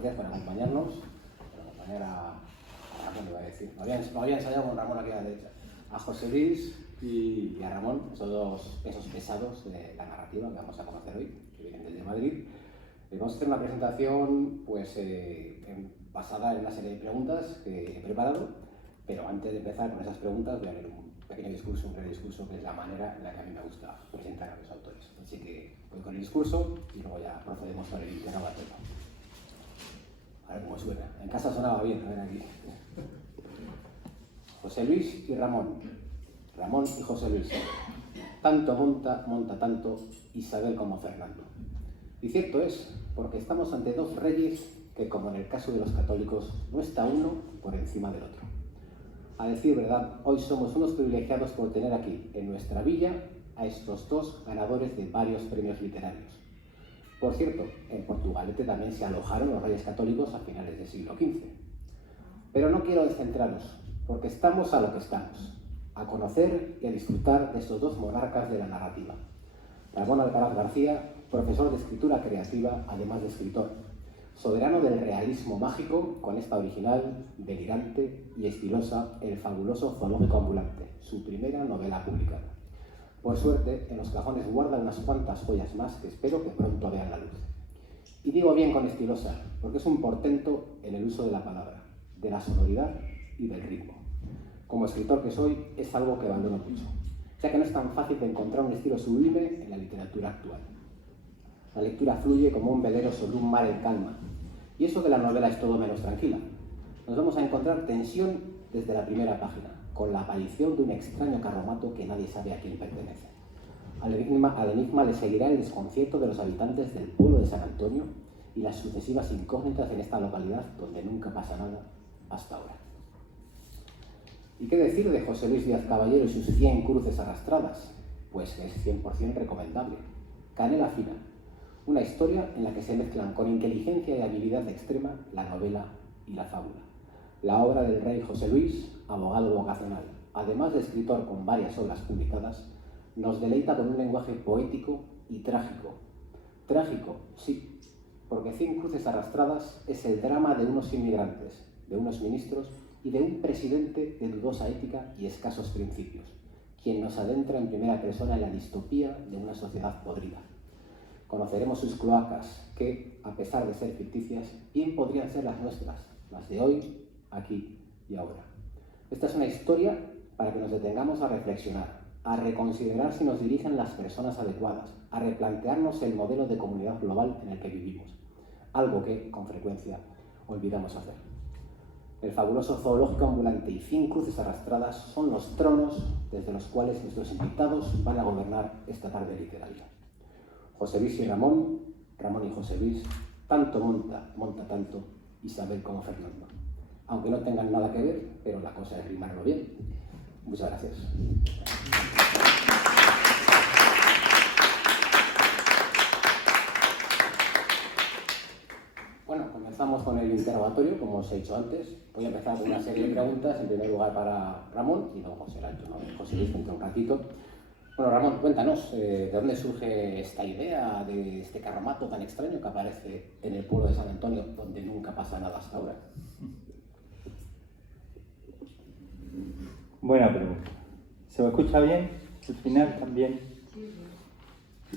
gracias por acompañarnos, por acompañar a Ramón, iba a decir. Lo había ensayado con Ramón aquí a la derecha. A José Luis y a Ramón, esos dos pesos pesados de la narrativa que vamos a conocer hoy, que vienen desde Madrid. Vamos a hacer una presentación pues, basada en una serie de preguntas que he preparado, pero antes de empezar con esas preguntas voy a leer un pequeño discurso, un breve discurso, que es la manera en la que a mí me gusta presentar a los autores. Así que voy con el discurso y luego ya procedemos con el interrogatorio. A ver cómo suena. En casa sonaba bien, a ver aquí. José Luis y Ramón. Ramón y José Luis. Tanto monta tanto Isabel como Fernando. Y cierto es, porque estamos ante dos reyes que, como en el caso de los católicos, no está uno por encima del otro. A decir verdad, hoy somos unos privilegiados por tener aquí, en nuestra villa, a estos dos ganadores de varios premios literarios. Por cierto, en Portugalete también se alojaron los reyes católicos a finales del siglo XV. Pero no quiero descentraros, porque estamos a lo que estamos, a conocer y a disfrutar de estos dos monarcas de la narrativa. Ramón Alcaraz García, profesor de escritura creativa, además de escritor, soberano del realismo mágico con esta original, delirante y estilosa El fabuloso zoológico ambulante, su primera novela publicada. Por suerte, en los cajones guarda unas cuantas joyas más que espero que pronto vean la luz. Y digo bien con estilosa, porque es un portento en el uso de la palabra, de la sonoridad y del ritmo. Como escritor que soy, es algo que valoro mucho, ya que no es tan fácil de encontrar un estilo sublime en la literatura actual. La lectura fluye como un velero sobre un mar en calma, y eso que la novela es todo menos tranquila. Nos vamos a encontrar tensión desde la primera página, con la aparición de un extraño carromato que nadie sabe a quién pertenece. Al enigma le seguirá el desconcierto de los habitantes del pueblo de San Antonio y las sucesivas incógnitas en esta localidad donde nunca pasa nada hasta ahora. ¿Y qué decir de José Luis Díaz Caballero y sus 100 cruces arrastradas? Pues es 100% recomendable. Canela fina. Una historia en la que se mezclan con inteligencia y habilidad extrema la novela y la fábula. La obra del rey José Luis, abogado vocacional, además de escritor con varias obras publicadas, nos deleita con un lenguaje poético y trágico. Trágico, sí, porque 100 cruces arrastradas es el drama de unos inmigrantes, de unos ministros y de un presidente de dudosa ética y escasos principios, quien nos adentra en primera persona en la distopía de una sociedad podrida. Conoceremos sus cloacas que, a pesar de ser ficticias, bien podrían ser las nuestras, las de hoy, aquí y ahora. Esta es una historia para que nos detengamos a reflexionar, a reconsiderar si nos dirigen las personas adecuadas, a replantearnos el modelo de comunidad global en el que vivimos, algo que, con frecuencia, olvidamos hacer. El fabuloso zoológico ambulante y 100 cruces arrastradas son los tronos desde los cuales nuestros invitados van a gobernar esta tarde literaria. José Luis y Ramón, Ramón y José Luis, tanto monta tanto Isabel como Fernando. Aunque no tengan nada que ver, pero la cosa es rimarlo bien. Muchas gracias. Bueno, comenzamos con el interrogatorio, como os he dicho antes. Voy a empezar con una serie de preguntas, en primer lugar para Ramón, y luego será el turno de José Luis dentro de un ratito. Bueno, Ramón, cuéntanos, ¿de dónde surge esta idea de este carromato tan extraño que aparece en el pueblo de San Antonio, donde nunca pasa nada hasta ahora? Buena pregunta. ¿Se me escucha bien? Al final también.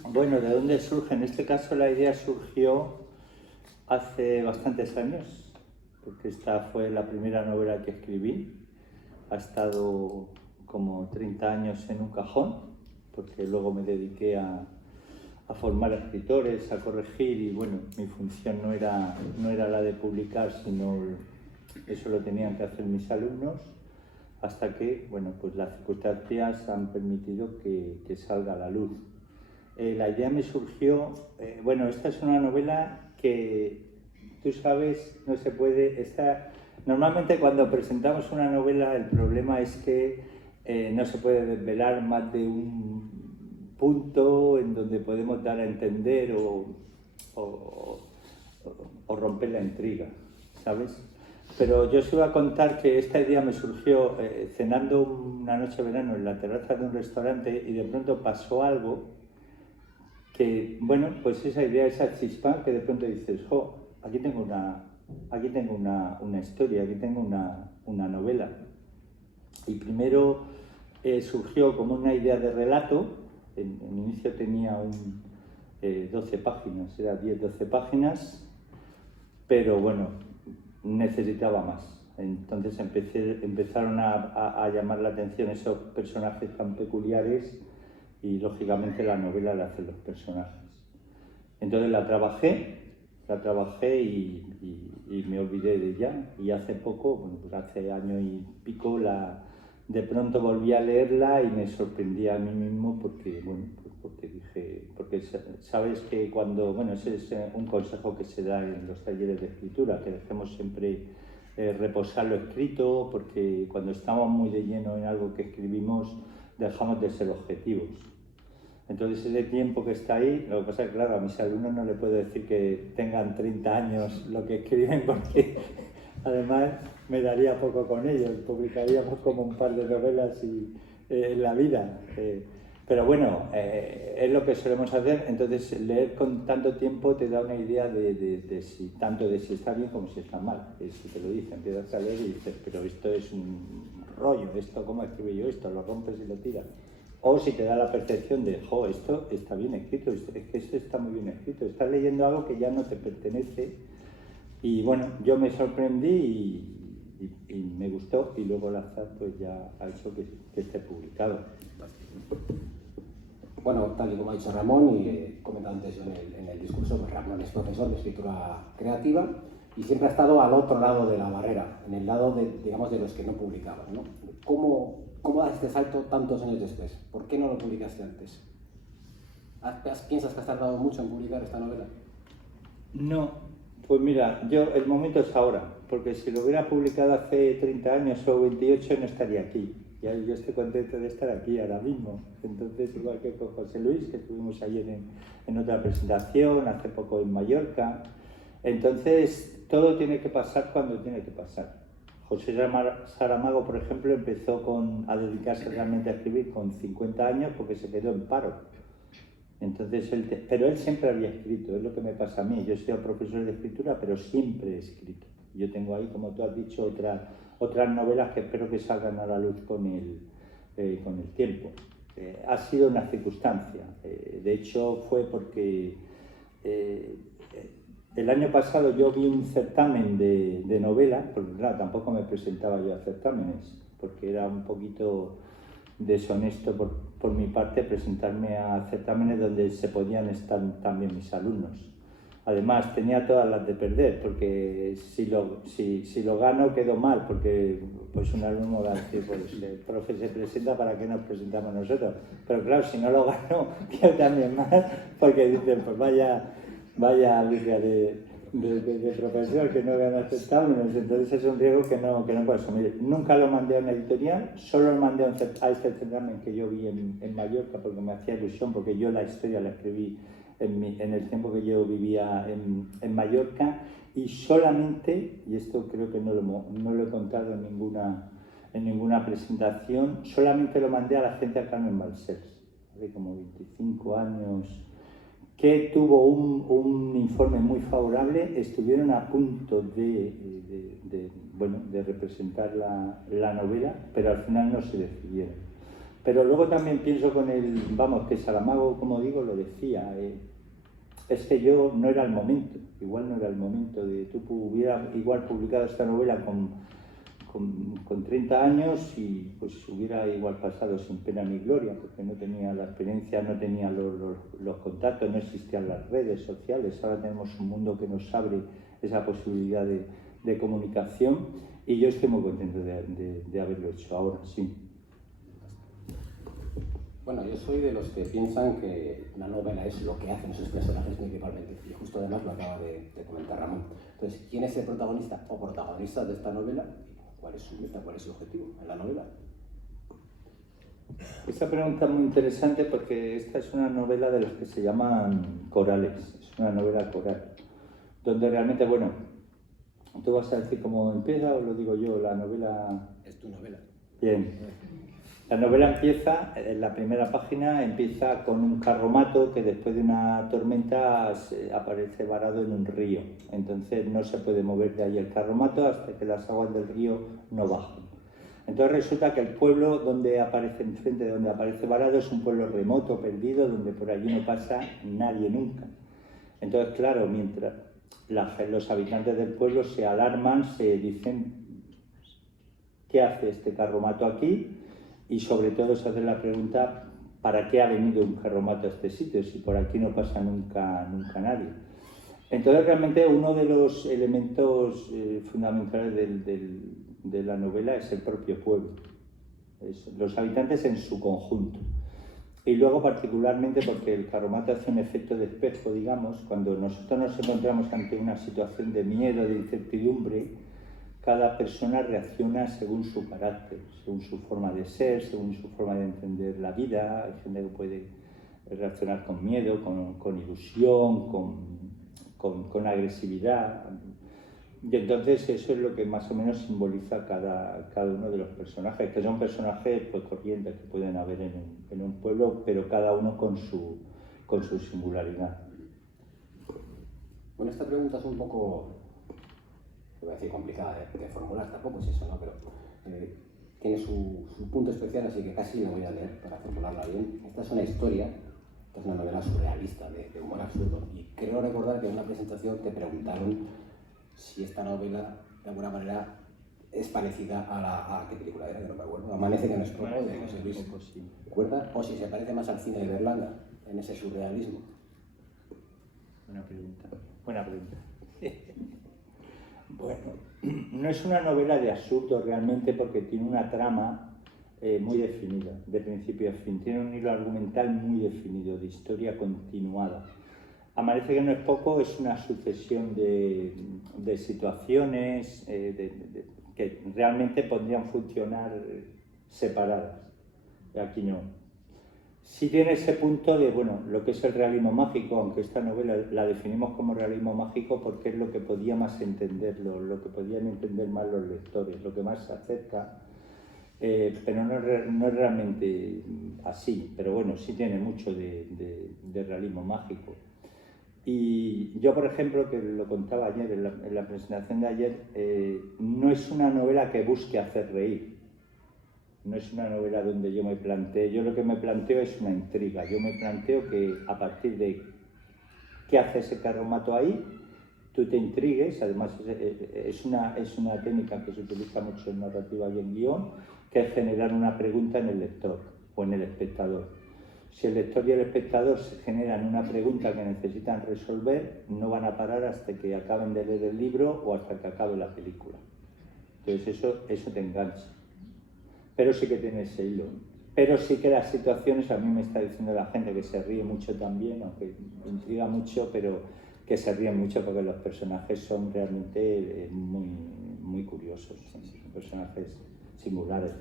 Bueno, ¿de dónde surge? En este caso la idea surgió hace bastantes años, porque esta fue la primera novela que escribí. Ha estado como 30 años en un cajón, porque luego me dediqué a formar escritores, a corregir, y bueno, mi función no era la de publicar, sino eso lo tenían que hacer mis alumnos, hasta que, bueno, pues las circunstancias han permitido que salga a la luz. La idea me surgió, bueno, esta es una novela que, tú sabes, no se puede, normalmente cuando presentamos una novela el problema es que no se puede desvelar más de un punto en donde podemos dar a entender o romper la intriga, ¿sabes? Pero yo os iba a contar que esta idea me surgió cenando una noche de verano en la terraza de un restaurante, y de pronto pasó algo que, bueno, pues esa idea, esa chispa que de pronto dices, jo, aquí tengo aquí tengo una historia, aquí tengo una novela. Y primero surgió como una idea de relato. En inicio tenía 12 páginas, era 10-12 páginas, pero bueno, necesitaba más. Entonces empezaron a llamar la atención esos personajes tan peculiares y lógicamente la novela la hacen los personajes. Entonces la trabajé y me olvidé de ella. Y hace poco, bueno, pues hace año y pico, de pronto volví a leerla y me sorprendí a mí mismo porque, bueno, pues porque sabes que cuando, bueno, ese es un consejo que se da en los talleres de escritura, que dejemos siempre reposar lo escrito, porque cuando estamos muy de lleno en algo que escribimos dejamos de ser objetivos. Entonces ese tiempo que está ahí, lo que pasa es que claro, a mis alumnos no les puedo decir que tengan 30 años lo que escriben porque además me daría poco con ellos, publicaríamos como un par de novelas en la vida. Pero bueno, es lo que solemos hacer. Entonces leer con tanto tiempo te da una idea tanto de si está bien como si está mal. Si te lo dicen, empiezas a leer y dices, pero esto es un rollo, esto cómo escribo yo esto, lo rompes y lo tiras. O si te da la percepción de, jo, esto está bien escrito, es que esto está muy bien escrito, estás leyendo algo que ya no te pertenece. Y bueno, yo me sorprendí y me gustó, y luego el azar pues ya ha hecho que esté publicado. Bueno, tal y como ha dicho Ramón y he comentado antes yo en el discurso, pues Ramón es profesor de escritura creativa y siempre ha estado al otro lado de la barrera, en el lado digamos, de los que no publicaban, ¿no? ¿Cómo das este salto tantos años después? ¿Por qué no lo publicaste antes? ¿Piensas que has tardado mucho en publicar esta novela? No, pues mira, el momento es ahora, porque si lo hubiera publicado hace 30 años o 28 no estaría aquí. Ya yo estoy contento de estar aquí ahora mismo. Entonces, igual que con José Luis, que estuvimos ayer en otra presentación, hace poco en Mallorca. Entonces, todo tiene que pasar cuando tiene que pasar. José Saramago, por ejemplo, empezó a dedicarse realmente a escribir con 50 años porque se quedó en paro. Entonces, pero él siempre había escrito, es lo que me pasa a mí. Yo soy profesor de escritura, pero siempre he escrito. Yo tengo ahí, como tú has dicho, otras novelas que espero que salgan a la luz con el tiempo. Ha sido una circunstancia. De hecho, fue porque el año pasado yo vi un certamen de novela, porque claro, tampoco me presentaba yo a certámenes, porque era un poquito deshonesto por mi parte presentarme a certámenes donde se podían estar también mis alumnos. Además, tenía todas las de perder, porque si lo gano quedo mal, porque pues un alumno va a decir, pues el profe se presenta, ¿para qué nos presentamos nosotros? Pero claro, si no lo gano, quedo también mal, porque dicen, pues vaya liga de profesor que no gana certámenes. Entonces es un riesgo que no puedo asumir. Nunca lo mandé a una editorial, solo lo mandé a este certamen que yo vi en Mallorca, porque me hacía ilusión, porque yo la historia la escribí en el tiempo que yo vivía en Mallorca, y solamente, y esto creo que no lo he contado en ninguna presentación, solamente lo mandé a la agencia Carmen Balcells, hace como 25 años, que tuvo un informe muy favorable. Estuvieron a punto de representar la novela, pero al final no se decidieron. Pero luego también pienso que Saramago, como digo, lo decía, es que no era el momento, igual no era el momento de tú hubiera igual publicado esta novela con 30 años y pues hubiera igual pasado sin pena ni gloria, porque no tenía la experiencia, no tenía los contactos, no existían las redes sociales. Ahora tenemos un mundo que nos abre esa posibilidad de comunicación, y yo estoy muy contento de haberlo hecho ahora, sí. Bueno, yo soy de los que piensan que una novela es lo que hacen sus personajes principalmente, y justo además lo acaba de comentar Ramón. Entonces, ¿quién es el protagonista o protagonista de esta novela? ¿Cuál es su meta? ¿Cuál es su objetivo en la novela? Esta pregunta es muy interesante porque esta es una novela de las que se llaman corales, es una novela coral, donde realmente, bueno, ¿tú vas a decir cómo empieza o lo digo yo? La novela... Es tu novela. Bien. La novela empieza, en la primera página, empieza con un carromato que después de una tormenta aparece varado en un río. Entonces no se puede mover de ahí el carromato hasta que las aguas del río no bajen. Entonces resulta que el pueblo donde aparece enfrente, donde aparece varado, es un pueblo remoto, perdido, donde por allí no pasa nadie nunca. Entonces, claro, mientras los habitantes del pueblo se alarman, se dicen, ¿qué hace este carromato aquí? Y sobre todo se hace la pregunta, ¿para qué ha venido un carromato a este sitio si por aquí no pasa nunca nadie? Entonces realmente uno de los elementos fundamentales de la novela es el propio pueblo, los habitantes en su conjunto. Y luego particularmente porque el carromato hace un efecto de espejo, digamos, cuando nosotros nos encontramos ante una situación de miedo, de incertidumbre, cada persona reacciona según su carácter, según su forma de ser, según su forma de entender la vida. Hay gente que puede reaccionar con miedo, con ilusión, con agresividad. Y entonces eso es lo que más o menos simboliza cada uno de los personajes, que son personajes pues, corrientes que pueden haber en un pueblo, pero cada uno con su singularidad. Bueno, esta pregunta es un poco, voy a decir, complicada de formular, tampoco es eso, ¿no? Pero tiene su punto especial, así que casi lo voy a leer para formularla bien. Esta es una historia, esta es una novela surrealista, de humor absurdo, y creo recordar que en una presentación te preguntaron si esta novela, de alguna manera, es parecida a ¿qué película era? Que no me acuerdo. Amanece que no es poco, de José Luis. ¿Recuerda? O si se parece más al cine de Berlanga, en ese surrealismo. Buena pregunta. Buena pregunta. Bueno, no es una novela de absurdo realmente porque tiene una trama muy definida, de principio a fin. Tiene un hilo argumental muy definido, de historia continuada. Amanece que no es poco es una sucesión de situaciones que realmente podrían funcionar separadas. Aquí no. Sí tiene ese punto de, bueno, lo que es el realismo mágico, aunque esta novela la definimos como realismo mágico porque es lo que podía más entenderlo, lo que podían entender más los lectores, lo que más se acerca, pero no es realmente así. Pero bueno, sí tiene mucho de realismo mágico. Y yo, por ejemplo, que lo contaba ayer en la presentación de ayer, no es una novela que busque hacer reír. No es una novela donde yo lo que me planteo es una intriga. Yo me planteo que a partir de qué hace ese carromato ahí, tú te intrigues. Además es una técnica que se utiliza mucho en narrativa y en guión, que es generar una pregunta en el lector o en el espectador. Si el lector y el espectador se generan una pregunta que necesitan resolver, no van a parar hasta que acaben de leer el libro o hasta que acabe la película. Entonces eso te engancha. Pero sí que tiene ese hilo. Pero sí que las situaciones, a mí me está diciendo la gente que se ríe mucho también, aunque intriga mucho, pero que se ríen mucho porque los personajes son realmente muy curiosos, son personajes singulares.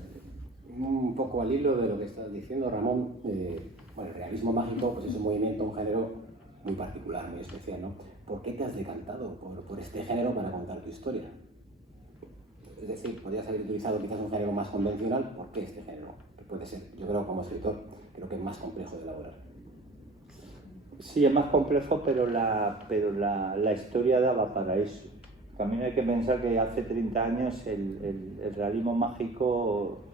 Un poco al hilo de lo que estás diciendo, Ramón, bueno, el realismo mágico pues es un movimiento, un género muy particular, muy especial, ¿no? ¿Por qué te has decantado por este género para contar tu historia? Es decir, podrías haber utilizado quizás un género más convencional. ¿Por qué este género? Que puede ser, yo creo, como escritor, creo que es más complejo de elaborar. Sí, es más complejo, pero la historia daba para eso. También hay que pensar que hace 30 años el realismo mágico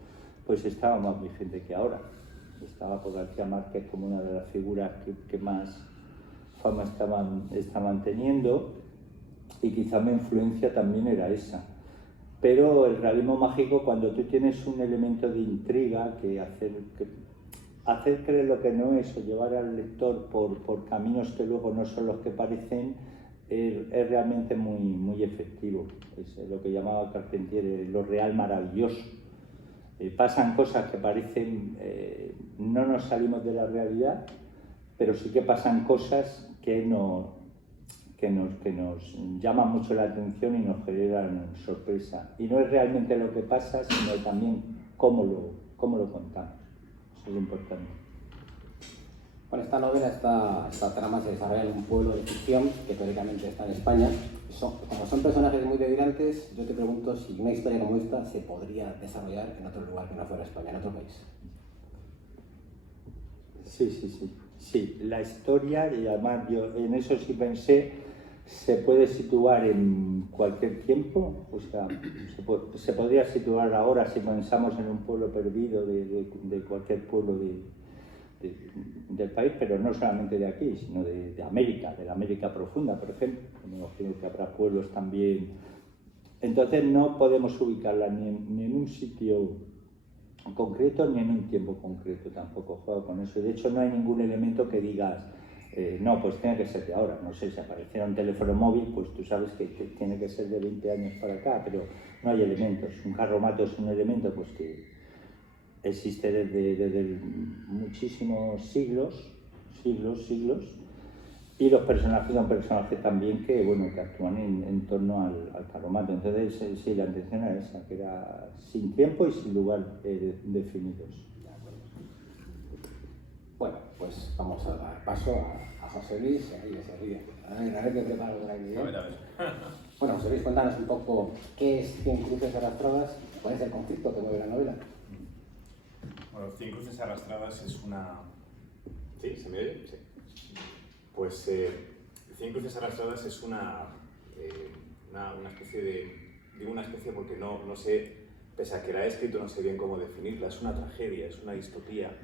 pues estaba más vigente que ahora. Estaba por García Márquez como una de las figuras que más fama estaban teniendo, y quizá mi influencia también era esa. Pero el realismo mágico, cuando tú tienes un elemento de intriga, que hacer creer lo que no es o llevar al lector por caminos que luego no son los que parecen, es realmente muy efectivo. Es lo que llamaba Carpentier lo real maravilloso. Pasan cosas que parecen, no nos salimos de la realidad, pero sí que pasan cosas que nos llaman mucho la atención y nos generan sorpresa. Y no es realmente lo que pasa, sino también cómo lo contamos. Eso es importante. Bueno, esta novela, esta trama se desarrolla en un pueblo de ficción que teóricamente está en España, Como son personajes muy delirantes, yo te pregunto si una historia como esta se podría desarrollar en otro lugar que no fuera España, en otro país. Sí, la historia, y además yo en eso sí pensé, se puede situar en cualquier tiempo, o sea, se podría situar ahora si pensamos en un pueblo perdido de cualquier pueblo del país, pero no solamente de aquí, sino de América, de la América profunda, por ejemplo. Me imagino que habrá pueblos también. Entonces no podemos ubicarla ni en un sitio concreto ni en un tiempo concreto, tampoco juego con eso. De hecho, no hay ningún elemento que digas, no, pues tiene que ser de ahora. No sé, si apareciera un teléfono móvil, pues tú sabes que tiene que ser de 20 años para acá, pero no hay elementos. Un carromato es un elemento pues que existe desde muchísimos siglos, y los personajes son personajes también que, bueno, que actúan en torno al carromato. Entonces, sí, la intención era esa, que era sin tiempo y sin lugar definidos. Bueno, pues vamos a dar paso a José Luis, ahí se ríe. A ver qué preparo por aquí. A ver. Bueno, José Luis, cuéntanos un poco qué es 100 cruces arrastradas, cuál es el conflicto que mueve la novela. Bueno, 100 cruces arrastradas es una... ¿Sí? ¿Se me oye? Sí. Pues 100 cruces arrastradas es una especie de... Digo una especie porque no sé, pese a que la he escrito, no sé bien cómo definirla. Es una tragedia, es una distopía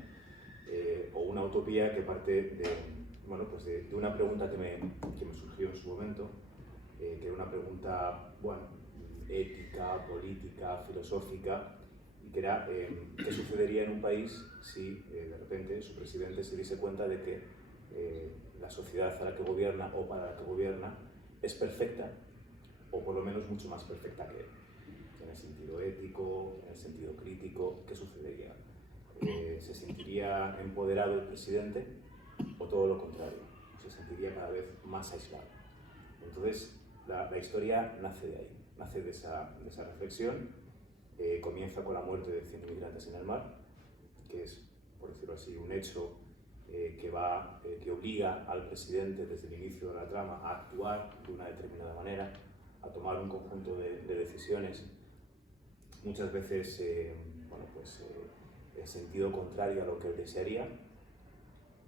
o una utopía que parte de una pregunta que me surgió en su momento, que era una pregunta, ética, política, filosófica, y que era qué sucedería en un país si de repente su presidente se diese cuenta de que la sociedad a la que gobierna o para la que gobierna es perfecta, o por lo menos mucho más perfecta que él, en el sentido ético, en el sentido crítico. ¿Qué sucedería? ¿Se sentiría empoderado el presidente o todo lo contrario? Se sentiría cada vez más aislado. Entonces, la historia nace de ahí, nace de esa reflexión. Comienza con la muerte de 100 inmigrantes en el mar, que es, por decirlo así, un hecho que obliga al presidente desde el inicio de la trama a actuar de una determinada manera, a tomar un conjunto de decisiones, muchas veces en sentido contrario a lo que él desearía,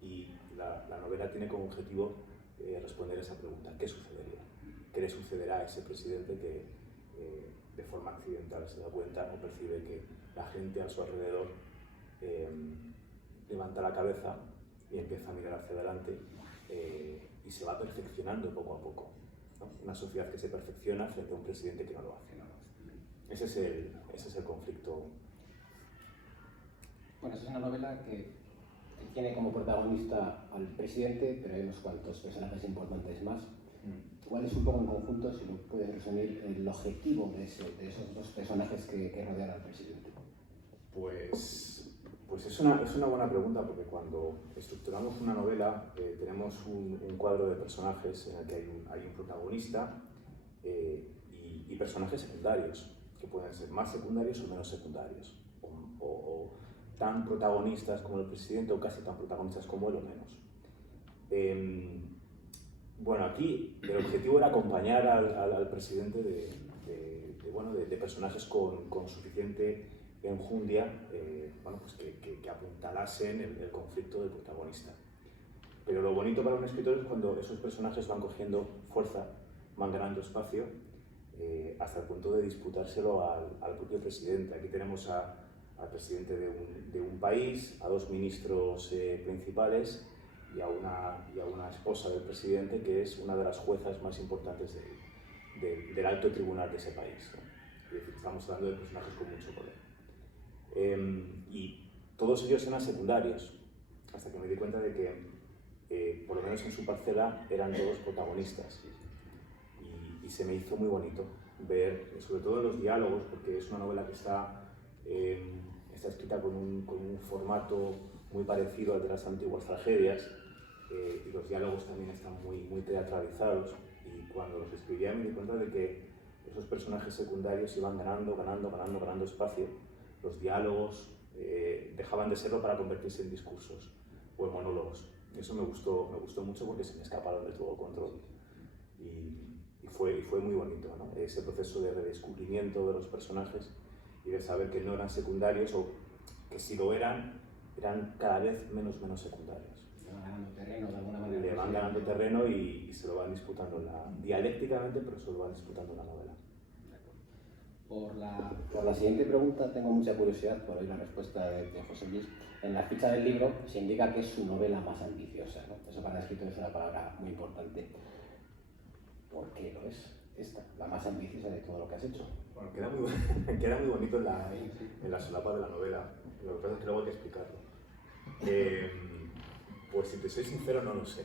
y la novela tiene como objetivo responder a esa pregunta: ¿qué sucedería? ¿Qué le sucederá a ese presidente que de forma accidental se da cuenta o percibe que la gente a su alrededor levanta la cabeza y empieza a mirar hacia adelante y se va perfeccionando poco a poco, ¿no? Una sociedad que se perfecciona frente a un presidente que no lo hace. Ese es el conflicto. Bueno, esa es una novela que tiene como protagonista al presidente, pero hay unos cuantos personajes importantes más. ¿Cuál es un poco en conjunto, si lo puedes resumir, el objetivo de esos dos personajes que rodean al presidente? Pues es una buena pregunta, porque cuando estructuramos una novela tenemos un cuadro de personajes en el que hay un protagonista y personajes secundarios, que pueden ser más secundarios o menos secundarios, o tan protagonistas como el presidente o casi tan protagonistas como él o menos. Aquí el objetivo era acompañar al presidente de personajes con suficiente enjundia que apuntalasen el conflicto del protagonista. Pero lo bonito para un escritor es cuando esos personajes van cogiendo fuerza, van ganando espacio, hasta el punto de disputárselo al propio presidente. Aquí tenemos al presidente de un país, a dos ministros principales y a una esposa del presidente, que es una de las juezas más importantes del alto tribunal de ese país, ¿no? Es decir, estamos hablando de personajes con mucho poder. Y todos ellos eran secundarios, hasta que me di cuenta de que, por lo menos en su parcela, eran todos protagonistas. Y se me hizo muy bonito ver, sobre todo los diálogos, porque es una novela que está escrita con un formato muy parecido al de las antiguas tragedias, y los diálogos también están muy teatralizados, y cuando los escribía me di cuenta de que esos personajes secundarios iban ganando espacio. Los diálogos dejaban de serlo para convertirse en discursos o en monólogos. Eso me gustó mucho, porque se me escaparon de todo control. fue muy bonito, ¿no? Ese proceso de redescubrimiento de los personajes y de saber que no eran secundarios o que si lo eran cada vez menos secundarios. Le van ganando terreno de alguna manera. Le van ganando terreno y se lo van disputando dialécticamente, pero se lo van disputando la novela. Por la siguiente pregunta tengo mucha curiosidad por oír la respuesta de José Luis. En la ficha del libro se indica que es su novela más ambiciosa, ¿no? Eso para el escritor es una palabra muy importante. ¿Por qué lo es esta, la más ambiciosa de todo lo que has hecho? Bueno, queda muy bonito en la solapa de la novela. Lo que pasa es que luego hay que explicarlo. Pues si te soy sincero, no lo sé.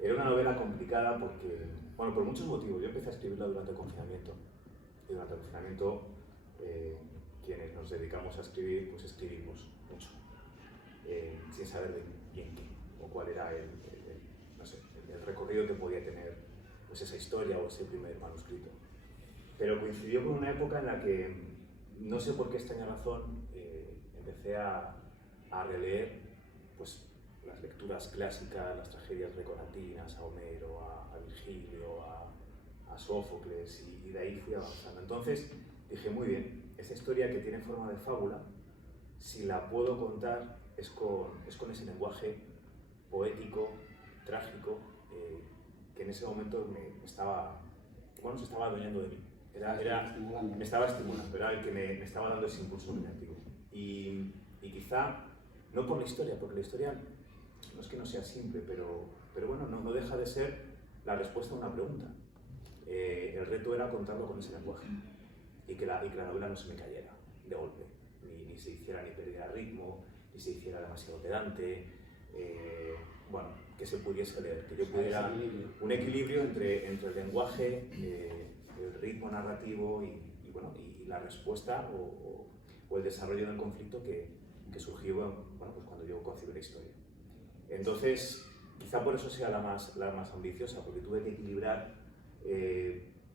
Era una novela complicada porque, bueno, por muchos motivos. Yo empecé a escribirla durante el confinamiento. Y durante el confinamiento, quienes nos dedicamos a escribir, pues escribimos mucho. Sin saber bien qué, o cuál era el recorrido que podía tener pues esa historia o ese primer manuscrito. Pero coincidió con una época en la que, no sé por qué extraña razón, empecé a releer pues, las lecturas clásicas, las tragedias grecolatinas, a Homero, a Virgilio, a Sófocles, y de ahí fui avanzando. Entonces dije, muy bien, esta historia que tiene forma de fábula, si la puedo contar es con ese lenguaje poético, trágico, que en ese momento se estaba adueñando de mí. Me estaba estimulando, era el que me estaba dando ese impulso creativo. Y quizá, no por la historia, porque la historia no es que no sea simple, pero bueno, no deja de ser la respuesta a una pregunta. El reto era contarlo con ese lenguaje y que la novela no se me cayera de golpe, ni se hiciera ni perdiera ritmo, ni se hiciera demasiado pedante, bueno, que se pudiese leer, que yo pudiera un equilibrio entre el lenguaje, el ritmo narrativo y la respuesta o el desarrollo del conflicto que surgió bueno, pues cuando yo concibí la historia. Entonces, quizá por eso sea la más ambiciosa, porque tuve que equilibrar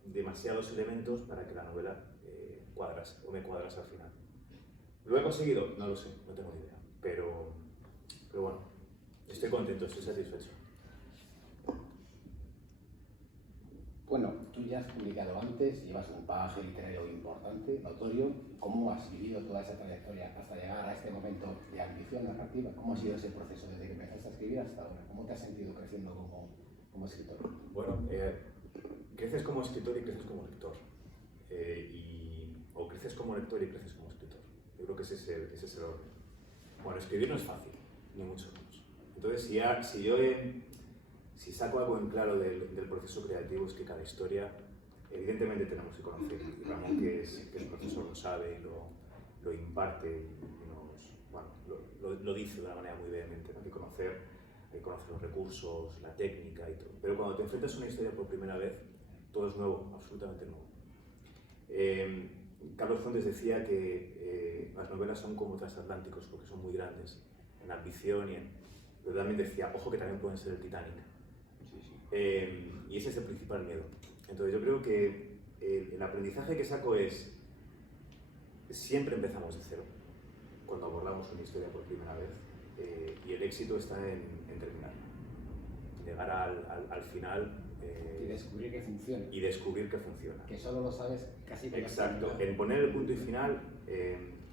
demasiados elementos para que la novela cuadrase o me cuadrase al final. ¿Lo he conseguido? No lo sé, no tengo ni idea, pero bueno, estoy contento, estoy satisfecho. Bueno, tú ya has publicado antes, llevas un bagaje literario importante, notorio. ¿Cómo has vivido toda esa trayectoria hasta llegar a este momento de ambición narrativa? ¿Cómo ha sido ese proceso desde que empezaste a escribir hasta ahora? ¿Cómo te has sentido creciendo como escritor? Bueno, creces como escritor y creces como lector. O creces como lector y creces como escritor. Yo creo que ese es el orden. Bueno, escribir no es fácil, ni mucho menos. Entonces, si saco algo en claro del proceso creativo, es que cada historia, evidentemente tenemos que conocer. Y Ramón, que es profesor, lo sabe y lo imparte y lo dice de una manera muy vehemente. ¿No? Hay que conocer los recursos, la técnica y todo. Pero cuando te enfrentas a una historia por primera vez, todo es nuevo, absolutamente nuevo. Carlos Fuentes decía que las novelas son como transatlánticos porque son muy grandes en ambición pero también decía, ojo que también pueden ser el Titanic. Y ese es el principal miedo. Entonces yo creo que el aprendizaje que saco es, siempre empezamos de cero cuando abordamos una historia por primera vez y el éxito está en terminar, llegar al final y descubrir que funciona. Y descubrir que funciona. Que solo lo sabes casi por exacto, en poner el punto y final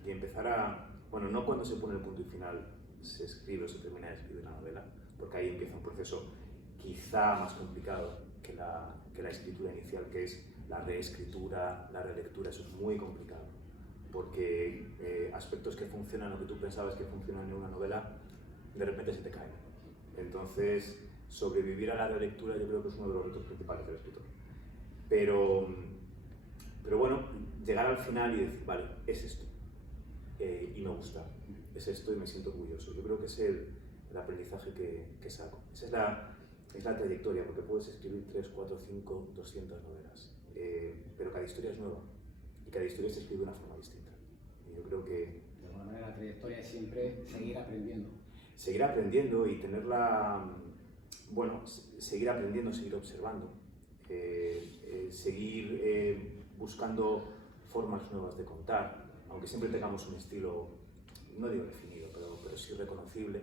y empezar a... Bueno, no cuando se pone el punto y final se escribe o se termina de escribir una novela, porque ahí empieza un proceso quizá más complicado que la escritura inicial, que es la reescritura, la relectura. Eso es muy complicado, porque aspectos que funcionan o que tú pensabas que funcionan en una novela, de repente se te caen. Entonces, sobrevivir a la relectura yo creo que es uno de los retos principales del escritor. Pero bueno, llegar al final y decir, vale, es esto, y me gusta, es esto y me siento orgulloso. Yo creo que es el aprendizaje que saco. Esa es la trayectoria, porque puedes escribir 3, 4, 5, 200 novelas, pero cada historia es nueva y cada historia se escribe de una forma distinta. Y yo creo que... De alguna manera la trayectoria es siempre seguir aprendiendo. Seguir aprendiendo y tenerla... Bueno, seguir aprendiendo, seguir observando, seguir buscando formas nuevas de contar, aunque siempre tengamos un estilo, no digo definido, pero sí reconocible.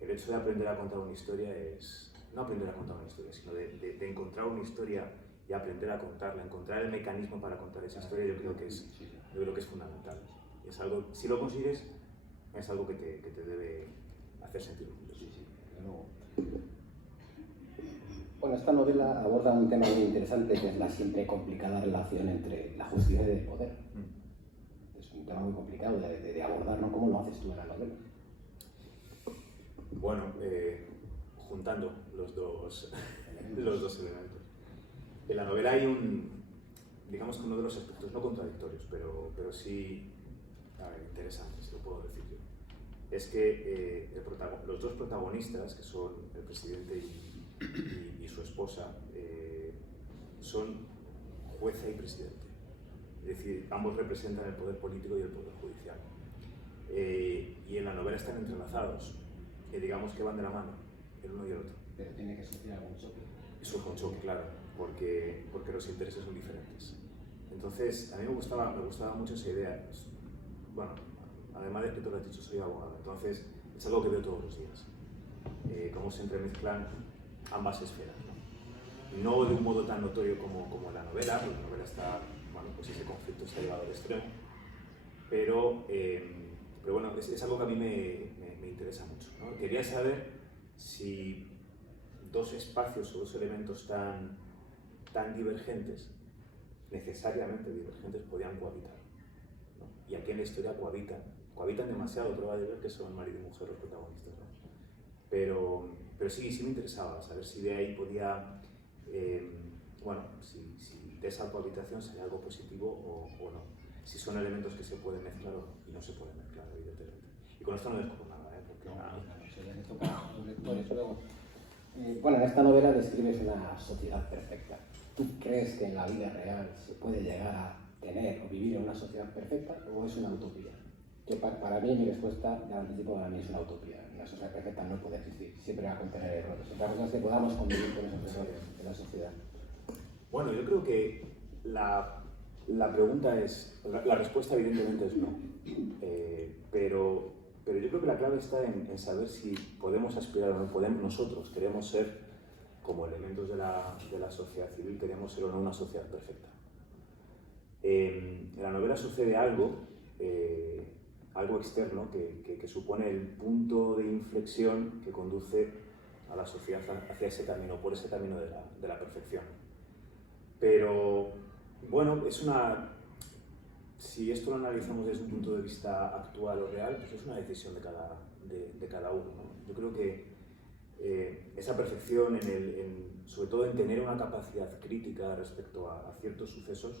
El hecho de aprender a contar una historia es... No aprender a contar una historia, sino de encontrar una historia y aprender a contarla, encontrar el mecanismo para contar esa historia, yo creo que es fundamental. Es algo, si lo consigues, es algo que te debe hacer sentir orgulloso. Sí, sí, desde luego. Bueno, esta novela aborda un tema muy interesante, que es la siempre complicada relación entre la justicia y el poder. Es un tema muy complicado de abordar, ¿no? ¿Cómo lo haces tú en la novela? Bueno, juntando los dos elementos. En la novela hay digamos que uno de los aspectos no contradictorios, pero sí interesantes, lo puedo decir yo. Es que los dos protagonistas, que son el presidente y su esposa, son jueza y presidente. Es decir, ambos representan el poder político y el poder judicial. Y en la novela están entrelazados, digamos que van de la mano, el uno y el otro. Pero tiene que surgir algún choque. Es un choque, claro, porque los intereses son diferentes. Entonces, a mí me gustaba mucho esa idea. Bueno, además de que tú lo has dicho, soy abogado, entonces es algo que veo todos los días. Cómo se entremezclan ambas esferas, ¿no? No de un modo tan notorio como en la novela, porque la novela está, bueno, pues ese conflicto está llevado al extremo, pero bueno, es algo que a mí me interesa mucho, ¿no? Quería saber si dos espacios o dos elementos tan divergentes, necesariamente divergentes, podían cohabitar, ¿no? Y aquí en la historia cohabitan demasiado, prueba de ver que son marido y mujer los protagonistas, ¿no? Pero sí me interesaba saber si de ahí podía, bueno, si de esa cohabitación salía algo positivo o no. Si son elementos que se pueden mezclar o no, y no se pueden mezclar, evidentemente. Y con esto no descubro nada, porque Eso ya le toca a los lectores luego. Bueno, en esta novela describes una sociedad perfecta. ¿Tú crees que en la vida real se puede llegar a tener o vivir en una sociedad perfecta o es una utopía? Que para mí, mi respuesta, ya anticipo, para mí es una utopía. Una sociedad perfecta no puede existir, siempre va a contener errores. Otra cosa es que podamos convivir con esos errores en la sociedad. Bueno, yo creo que la pregunta es, la respuesta evidentemente es no, pero yo creo que la clave está en saber si podemos aspirar o no podemos, nosotros queremos ser, como elementos de la sociedad civil, queremos ser o no una sociedad perfecta. En la novela sucede algo externo que supone el punto de inflexión que conduce a la sociedad hacia ese camino, por ese camino de la perfección. Pero, bueno, si esto lo analizamos desde un punto de vista actual o real, pues es una decisión de cada uno, ¿no? Yo creo que esa perfección, sobre todo en tener una capacidad crítica respecto a ciertos sucesos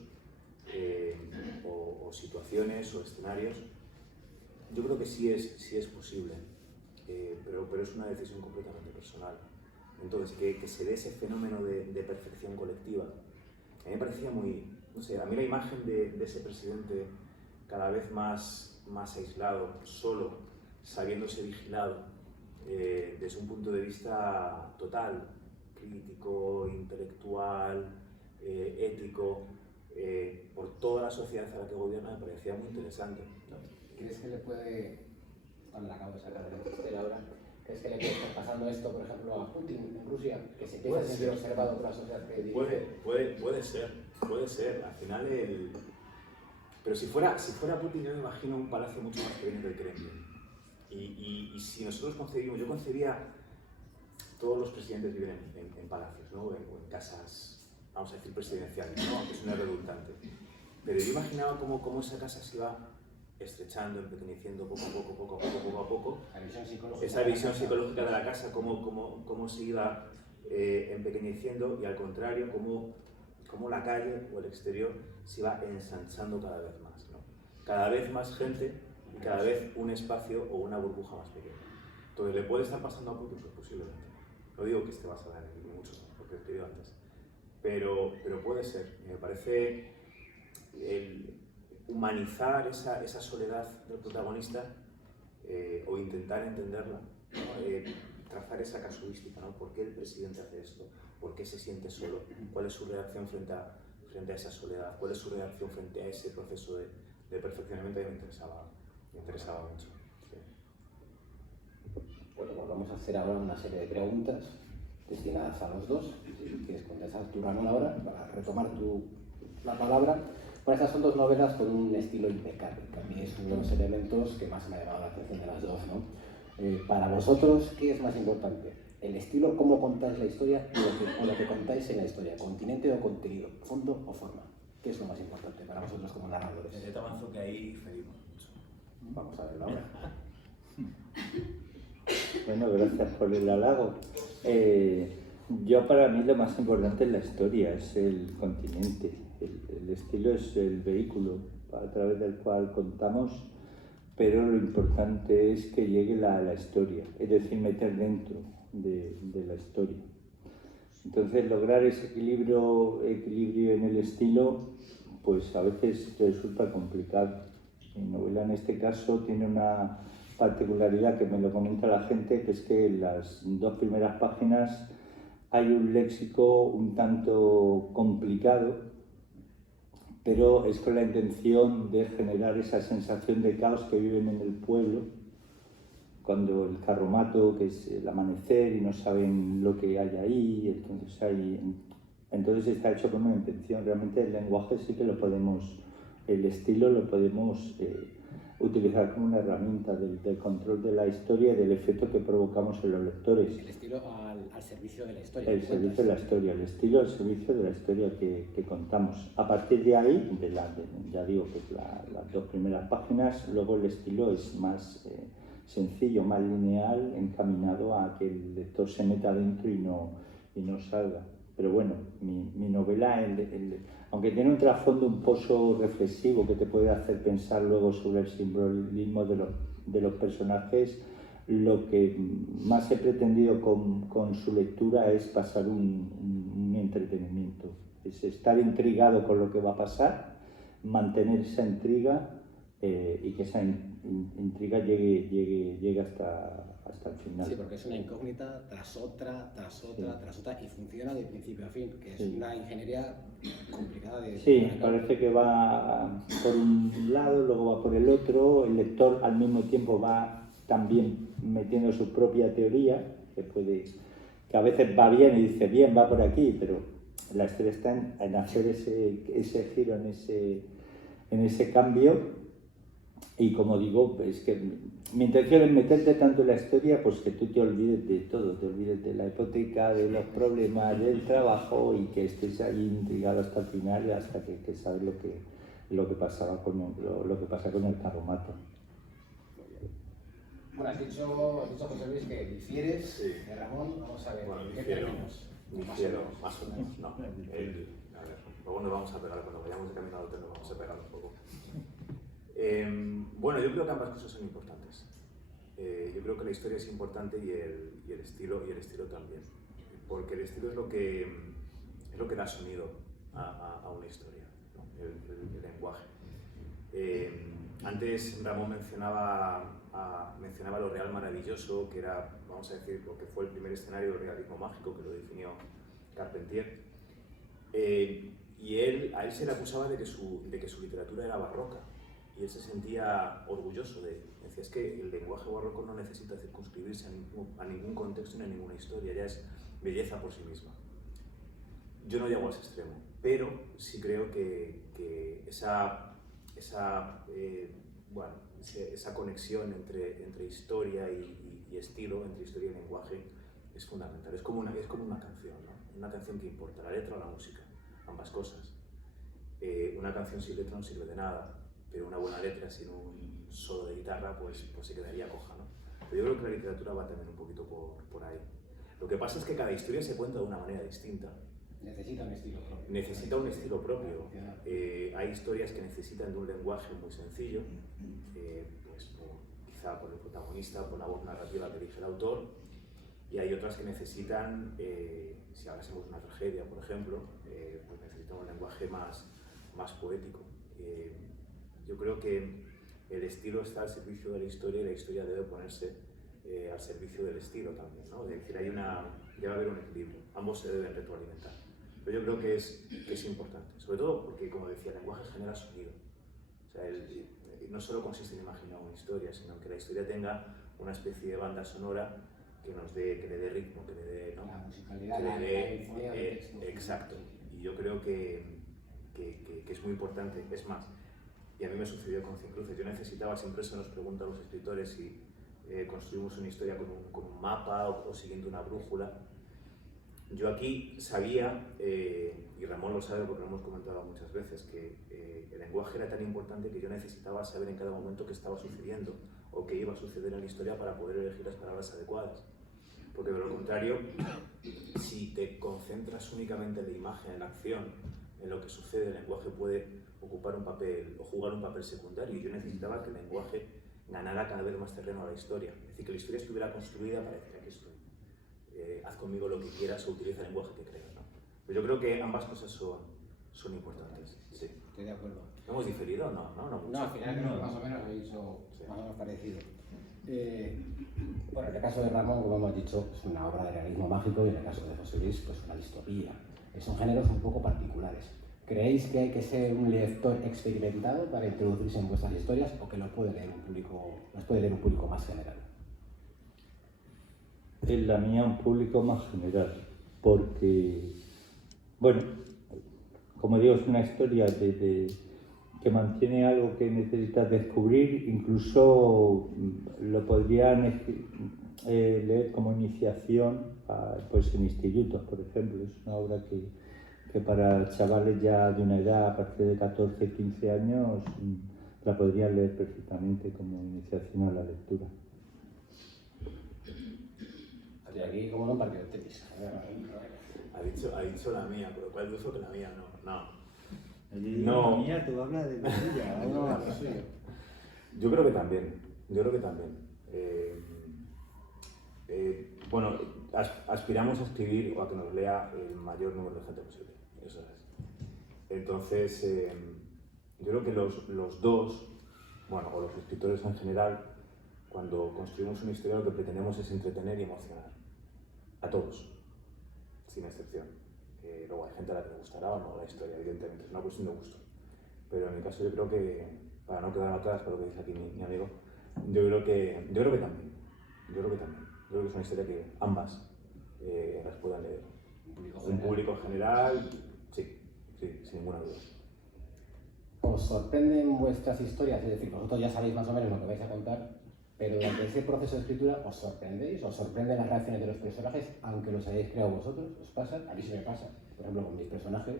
o situaciones o escenarios, yo creo que sí es posible, pero es una decisión completamente personal. Entonces, que se dé ese fenómeno de perfección colectiva, a mí me parecía muy, no sé, a mí la imagen de ese presidente cada vez más aislado, solo, sabiéndose vigilado, desde un punto de vista total, crítico, intelectual, ético, por toda la sociedad a la que gobierna, me parecía muy interesante, ¿no? ¿Crees que le puede, cuando la acabo de sacar de la chistera ahora, ¿crees que le puede estar pasando esto, por ejemplo, a Putin en Rusia, que se empieza a sentir observado por la sociedad que dirige? Puede ser. Al final, pero si fuera Putin, yo me imagino un palacio mucho más pequeño del Kremlin. Y si nosotros yo concebía, todos los presidentes viven en palacios, ¿no? O en casas, vamos a decir, presidenciales, ¿no? Aunque suene redundante. Pero yo imaginaba cómo esa casa se iba estrechando, empequeñeciendo poco a poco. Esa visión psicológica de la casa, cómo se iba empequeñeciendo, y al contrario, cómo la calle o el exterior se iba ensanchando cada vez más, ¿no? Cada vez más gente y cada vez un espacio o una burbuja más pequeña. Entonces, ¿le puede estar pasando a Putin? Pues posiblemente. No digo que esté basada en mucho, porque he escrito antes. Pero puede ser. Me parece el humanizar esa soledad del protagonista, o intentar entenderla, ¿no? Trazar esa casuística, ¿no? ¿Por qué el presidente hace esto? ¿Por qué se siente solo? ¿Cuál es su reacción frente a esa soledad? ¿Cuál es su reacción frente a ese proceso de perfeccionamiento? Y me interesaba mucho. Sí. Bueno, pues vamos a hacer ahora una serie de preguntas destinadas a los dos. Si quieres contestar tú, Ramón, ahora, para retomar la palabra. Bueno, estas son dos novelas con un estilo impecable, que a mí es uno de los elementos que más me ha llamado la atención de las dos, ¿no? Para vosotros, ¿qué es más importante? ¿El estilo, cómo contáis la historia o lo que contáis en la historia? ¿Continente o contenido? ¿Fondo o forma? ¿Qué es lo más importante para vosotros como narradores? Desde avanzo que ahí diferimos mucho. Vamos a verlo ahora. Bueno, gracias por el halago. Yo, para mí, lo más importante es la historia, es el continente. El estilo es el vehículo a través del cual contamos, pero lo importante es que llegue la historia, es decir, meter dentro de la historia. Entonces, lograr ese equilibrio en el estilo, pues a veces resulta complicado. Mi novela, en este caso, tiene una particularidad que me lo comenta la gente, que es que en las 2 primeras páginas hay un léxico un tanto complicado, pero es con la intención de generar esa sensación de caos que viven en el pueblo, cuando el carromato, que es el amanecer y no saben lo que hay ahí, entonces está hecho con una intención. Realmente el lenguaje sí que lo podemos, el estilo lo podemos utilizar como una herramienta del control de la historia y del efecto que provocamos en los lectores. El estilo al servicio de la historia. El servicio de la historia, el estilo al servicio de la historia que contamos. A partir de ahí, ya digo que las 2 primeras páginas, luego el estilo es más sencillo, más lineal, encaminado a que el lector se meta dentro y no salga. Pero bueno, mi novela, aunque tiene un trasfondo, un pozo reflexivo que te puede hacer pensar luego sobre el simbolismo de los personajes, lo que más he pretendido con su lectura es pasar un entretenimiento, es estar intrigado con lo que va a pasar, mantener esa intriga y que esa intriga llegue hasta el final. Sí, porque es una incógnita tras otra, y funciona de principio a fin, que es una ingeniería complicada de... Sí, parece que va por un lado, luego va por el otro, el lector al mismo tiempo va también metiendo su propia teoría, que a veces va bien y dice, bien, va por aquí, pero la historia está en hacer ese giro, en ese cambio. Y como digo, es que mi intención es meterte tanto en la historia, pues que tú te olvides de todo, te olvides de la hipoteca, de los problemas, del trabajo, y que estés ahí intrigado hasta el final, hasta que sabes lo que pasa con el carromato. Bueno, has dicho José Luis, que difieres de Ramón. Vamos a ver, Bueno, ¿qué términos? más o menos, no. A ver, luego nos vamos a pegar, cuando vayamos de camino al hotel nos vamos a pegar un poco. Bueno, yo creo que ambas cosas son importantes. Yo creo que la historia es importante y el estilo también, porque el estilo es lo que da sonido a una historia, ¿no? El lenguaje. Antes Ramón mencionaba lo real maravilloso, que era, vamos a decir, lo que fue el primer escenario del realismo mágico, que lo definió Carpentier. Y a él se le acusaba de que su literatura era barroca, y él se sentía orgulloso de ello. Decía, es que el lenguaje barroco no necesita circunscribirse a ningún contexto ni a ninguna historia, ya es belleza por sí misma. Yo no llego a ese extremo, pero sí creo que esa conexión entre historia y estilo, entre historia y lenguaje, es fundamental. Es como una canción, ¿no? Una canción que importa, la letra o la música, ambas cosas. Una canción sin letra no sirve de nada, pero una buena letra sin un solo de guitarra pues se quedaría coja, ¿no? Pero yo creo que la literatura va también un poquito por ahí. Lo que pasa es que cada historia se cuenta de una manera distinta. Necesita un estilo propio. Necesita un estilo propio. Hay historias que necesitan de un lenguaje muy sencillo, quizá por el protagonista, por la voz narrativa que elige el autor, y hay otras que necesitan, si hablásemos de una tragedia, por ejemplo, pues necesitan un lenguaje más poético. Yo creo que el estilo está al servicio de la historia y la historia debe ponerse al servicio del estilo también, ¿no? Es decir, debe haber un equilibrio, ambos se deben retroalimentar. Pero yo creo que es importante, sobre todo porque, como decía, el lenguaje genera sonido. O sea, no solo consiste en imaginar una historia, sino que la historia tenga una especie de banda sonora que le dé ritmo, que le dé, ¿no? La musicalidad, Que la le dé, influencia del texto. exacto. Y yo creo que es muy importante. Es más, y a mí me sucedió con Cien Cruces. Yo necesitaba, siempre se nos pregunta a los escritores si construimos una historia con un mapa o siguiendo una brújula. Yo aquí sabía, y Ramón lo sabe porque lo hemos comentado muchas veces, que el lenguaje era tan importante que yo necesitaba saber en cada momento qué estaba sucediendo o qué iba a suceder en la historia para poder elegir las palabras adecuadas. Porque de lo contrario, si te concentras únicamente en la imagen, en la acción, en lo que sucede, el lenguaje puede ocupar un papel o jugar un papel secundario. Y yo necesitaba que el lenguaje ganara cada vez más terreno a la historia. Es decir, que la historia estuviera construida para decir, aquí estoy. Haz conmigo lo que quieras o utiliza el lenguaje que creas, ¿no? Pero yo creo que ambas cosas son importantes. Sí. Estoy de acuerdo. ¿Hemos diferido? No mucho. No, al final creo que más o menos he dicho más o menos parecido. Bueno, en el caso de Ramón, como hemos dicho, es una obra de realismo mágico y en el caso de José Luis, pues una distopía. Son géneros un poco particulares. ¿Creéis que hay que ser un lector experimentado para introducirse en vuestras historias o que las puede leer un público más general? En la mía un público más general, porque, bueno, como digo, es una historia que mantiene algo que necesitas descubrir, incluso lo podrían leer como iniciación pues en institutos, por ejemplo. Es una obra que para chavales ya de una edad, a partir de 14, 15 años, la podrían leer perfectamente como iniciación a la lectura. Y aquí, como no, un partido de tenis. Ha dicho la mía, por lo cual dudo que la mía no. No. La mía, tú hablas de la tuya. Yo creo que también. Bueno, aspiramos a escribir o a que nos lea el mayor número de gente posible. Eso es. Entonces, yo creo que los dos, bueno, o los escritores en general, cuando construimos una historia lo que pretendemos es entretener y emocionar. A todos, sin excepción. Luego hay gente a la que le gustará o no la historia, evidentemente, es una cuestión de gusto. Pero en mi caso yo creo que, para no quedar atrás, para lo que dice aquí mi amigo, yo creo que también. Yo creo que es una historia que ambas las puedan leer. Un público general, sí, sin ninguna duda. ¿Os sorprenden vuestras historias? Es decir, vosotros ya sabéis más o menos lo que vais a contar, pero durante ese proceso de escritura os sorprendéis, os sorprenden las reacciones de los personajes, aunque los hayáis creado vosotros. ¿Os pasa? A mí sí me pasa. Por ejemplo, con mis personajes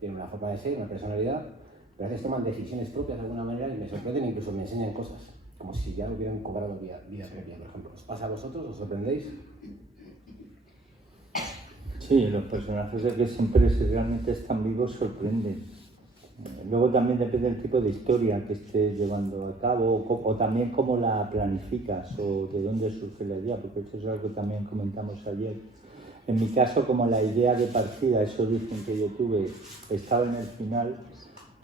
tienen una forma de ser, una personalidad, pero a veces toman decisiones propias de alguna manera y me sorprenden e incluso me enseñan cosas, como si ya hubieran cobrado vida previa, por ejemplo. ¿Os pasa a vosotros? ¿Os sorprendéis? Sí, los personajes de que siempre, si realmente están vivos, sorprenden. Luego también depende del tipo de historia que estés llevando a cabo o también cómo la planificas o de dónde surge la idea, porque esto es algo que también comentamos ayer. En mi caso, como la idea de partida, ese origen que yo tuve, estaba en el final,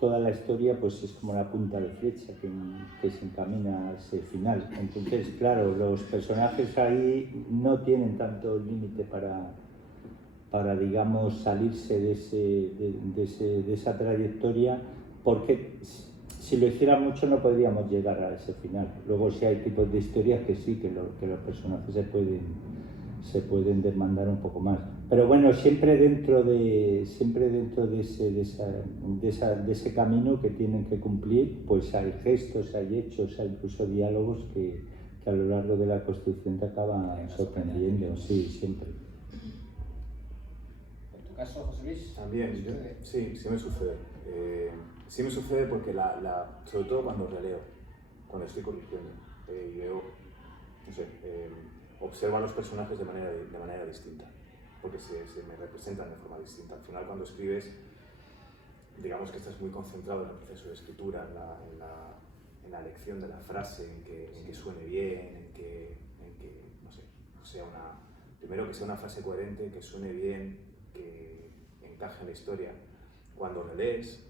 toda la historia pues es como la punta de flecha que se encamina a ese final. Entonces, claro, los personajes ahí no tienen tanto límite para digamos, salirse de esa trayectoria, porque si lo hiciera mucho no podríamos llegar a ese final. Luego sí hay tipos de historias que sí, que los personajes se pueden demandar un poco más. Pero bueno, siempre dentro de ese camino que tienen que cumplir, pues hay gestos, hay hechos, hay incluso diálogos que a lo largo de la construcción te acaban sorprendiendo, sí, siempre. ¿Caso, José Luis? También, sí me sucede. Sí me sucede porque, sobre todo cuando releo, cuando estoy corrigiendo, y veo, no sé, observo a los personajes de manera distinta, porque se me representan de forma distinta. Al final, cuando escribes, digamos que estás muy concentrado en el proceso de escritura, en la elección de la frase, en que suene bien, en que no sé, primero que sea una frase coherente, que suene bien, que encaje en la historia. Cuando relees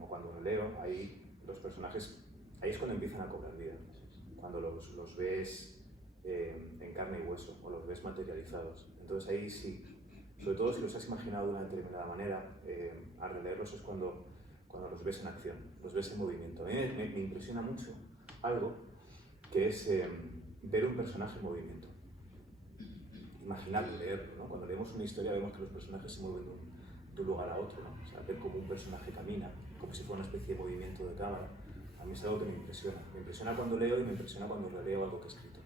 o cuando releo, ahí los personajes, ahí es cuando empiezan a cobrar vida, cuando los ves en carne y hueso o los ves materializados. Entonces ahí sí, sobre todo si los has imaginado de una determinada manera, al releerlos es cuando los ves en acción, los ves en movimiento. A mí me impresiona mucho algo que es ver un personaje en movimiento. imaginable leerlo, ¿no? Cuando leemos una historia vemos que los personajes se mueven de un lugar a otro, ¿no? O sea, ver cómo un personaje camina, como si fuera una especie de movimiento de cámara, a mí es algo que me impresiona. Me impresiona cuando leo y me impresiona cuando releo algo que he escrito.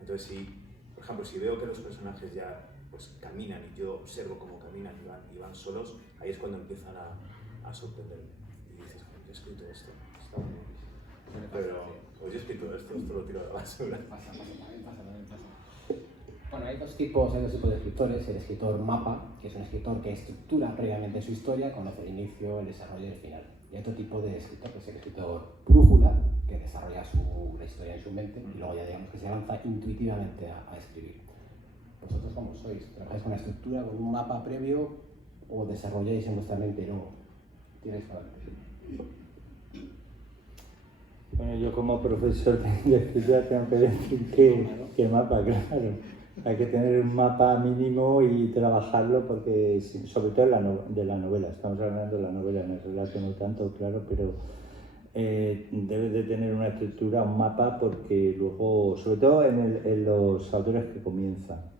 Entonces, por ejemplo, si veo que los personajes ya pues, caminan y yo observo cómo caminan y van solos, ahí es cuando empiezan a sorprenderme. Y dices, yo he escrito esto, está muy bien. Pero, pues yo he escrito esto lo tiro a la basura. Pasa. Bueno, hay dos tipos de escritores. El escritor mapa, que es un escritor que estructura previamente su historia, conoce el inicio, el desarrollo y el final. Y otro tipo de escritor, que es el escritor brújula, que desarrolla la historia en su mente y luego ya digamos que se avanza intuitivamente a escribir. ¿Vosotros cómo sois? ¿Trabajáis con la estructura, con un mapa previo o desarrolláis en vuestra mente y luego tiráis para adelante? Bueno, yo como profesor de escritura tengo que decir que mapa, claro. Hay que tener un mapa mínimo y trabajarlo porque, sobre todo de la novela, estamos hablando de la novela, en el relato no tanto, claro, pero debes de tener una estructura, un mapa, porque luego, sobre todo en los autores que comienzan,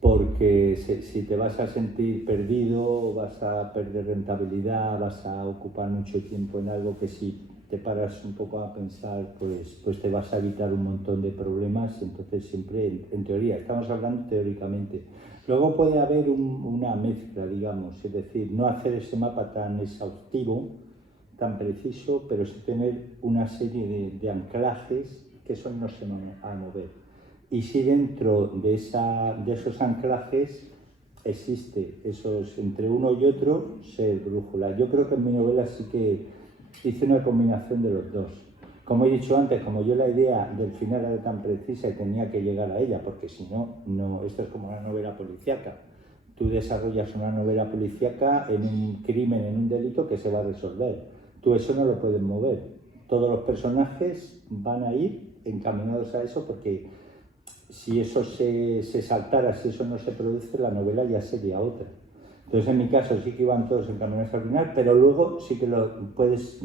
porque si te vas a sentir perdido, vas a perder rentabilidad, vas a ocupar mucho tiempo en algo que si te paras un poco a pensar, pues te vas a evitar un montón de problemas. Entonces siempre, en teoría, estamos hablando teóricamente. Luego puede haber una mezcla, digamos, es decir, no hacer ese mapa tan exhaustivo, tan preciso, pero sí tener una serie de anclajes que eso no se van a mover. Y si dentro de esos anclajes existe entre uno y otro, ser brújula. Yo creo que en mi novela sí que hice una combinación de los dos. Como he dicho antes, como yo la idea del final era tan precisa y tenía que llegar a ella, porque si no, esto es como una novela policíaca. Tú desarrollas una novela policíaca en un crimen, en un delito que se va a resolver. Tú eso no lo puedes mover. Todos los personajes van a ir encaminados a eso porque si eso se saltara, si eso no se produce, la novela ya sería otra. Entonces, en mi caso, sí que iban todos encaminados al final, pero luego sí que lo puedes,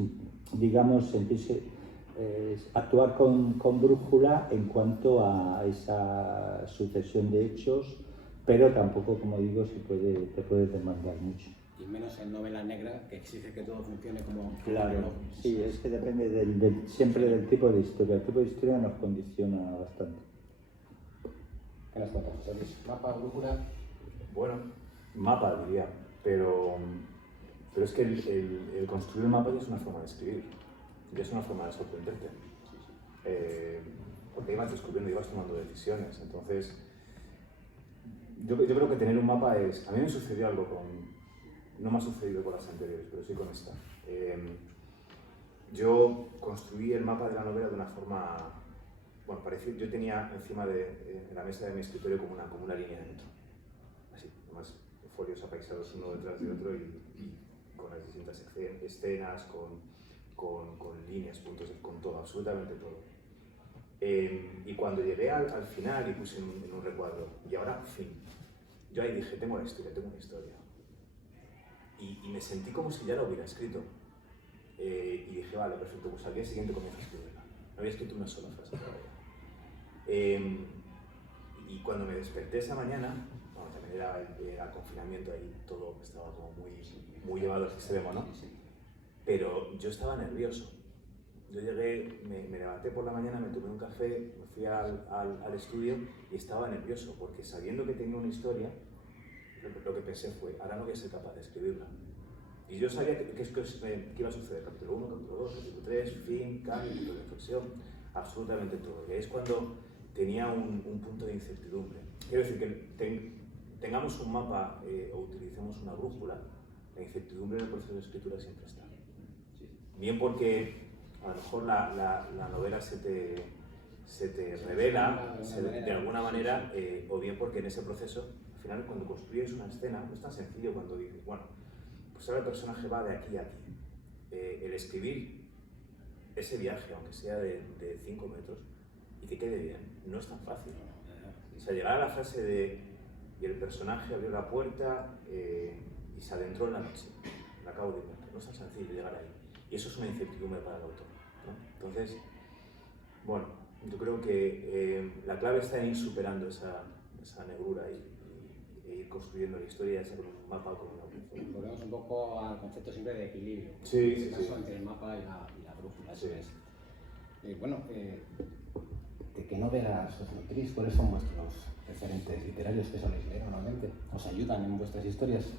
digamos, sentirse, actuar con brújula en cuanto a esa sucesión de hechos, pero tampoco, como digo, te puede demandar mucho. Y menos en novela negra, que exige que todo funcione como... Claro, sí, es que depende siempre del tipo de historia. El tipo de historia nos condiciona bastante. ¿Qué nos cuentas, José Luis? ¿Mapa, brújula? Bueno, mapa diría, pero es que el construir el mapa ya es una forma de escribir, ya es una forma de sorprenderte. Porque ahí vas descubriendo y vas tomando decisiones. Entonces, yo creo que tener un mapa es... A mí me sucedió algo no me ha sucedido con las anteriores, pero sí con esta. Yo construí el mapa de la novela de una forma... Bueno, parecía, yo tenía encima de la mesa de mi escritorio como una línea de metro. Así, además, folios apaisados uno detrás de otro y con las distintas escenas, con líneas, puntos, con todo, absolutamente todo. Y cuando llegué al final y puse en un recuadro, y ahora, fin, yo ahí dije, tengo una historia. Y me sentí como si ya la hubiera escrito. Y dije, vale, perfecto, pues al día siguiente comienzo a escribirla. No había escrito una sola frase todavía. Y cuando me desperté esa mañana, bueno, también era confinamiento, ahí todo estaba como muy llevado al extremo, ¿no? Pero yo estaba nervioso. Yo llegué, me levanté por la mañana, me tomé un café, me fui al estudio y estaba nervioso, porque sabiendo que tenía una historia, lo que pensé fue, ahora no voy a ser capaz de escribirla. Y yo sabía que iba a suceder, capítulo 1, capítulo 2, capítulo 3, fin, cambio, punto de inflexión, absolutamente todo. Y ahí es cuando tenía un punto de incertidumbre. Quiero decir que tengamos un mapa o utilicemos una brújula, la incertidumbre en el proceso de escritura siempre está. Bien porque a lo mejor la novela se te revela de alguna manera, o bien porque en ese proceso, al final cuando construyes una escena, no es tan sencillo cuando dices, bueno, pues ahora el personaje va de aquí a aquí. El escribir ese viaje, aunque sea de 5 metros, y que quede bien, no es tan fácil. O sea, llegar a la frase de y el personaje abrió la puerta y se adentró en la noche, la acabo de inventar. No es tan sencillo llegar ahí. Y eso es una incertidumbre para el autor, ¿no? Entonces, bueno, yo creo que la clave está en ir superando esa esa negrura e ir construyendo la historia, ya sea con un mapa o con una brújula. Volvemos un poco al concepto siempre de equilibrio. Sí, en este sí, caso, sí. entre el mapa y la brújula. Sí. Eso es. Bueno, ¿de qué novelas os nutrís? ¿Cuáles son vuestros referentes literarios que soléis leer normalmente? ¿Os ayudan en vuestras historias?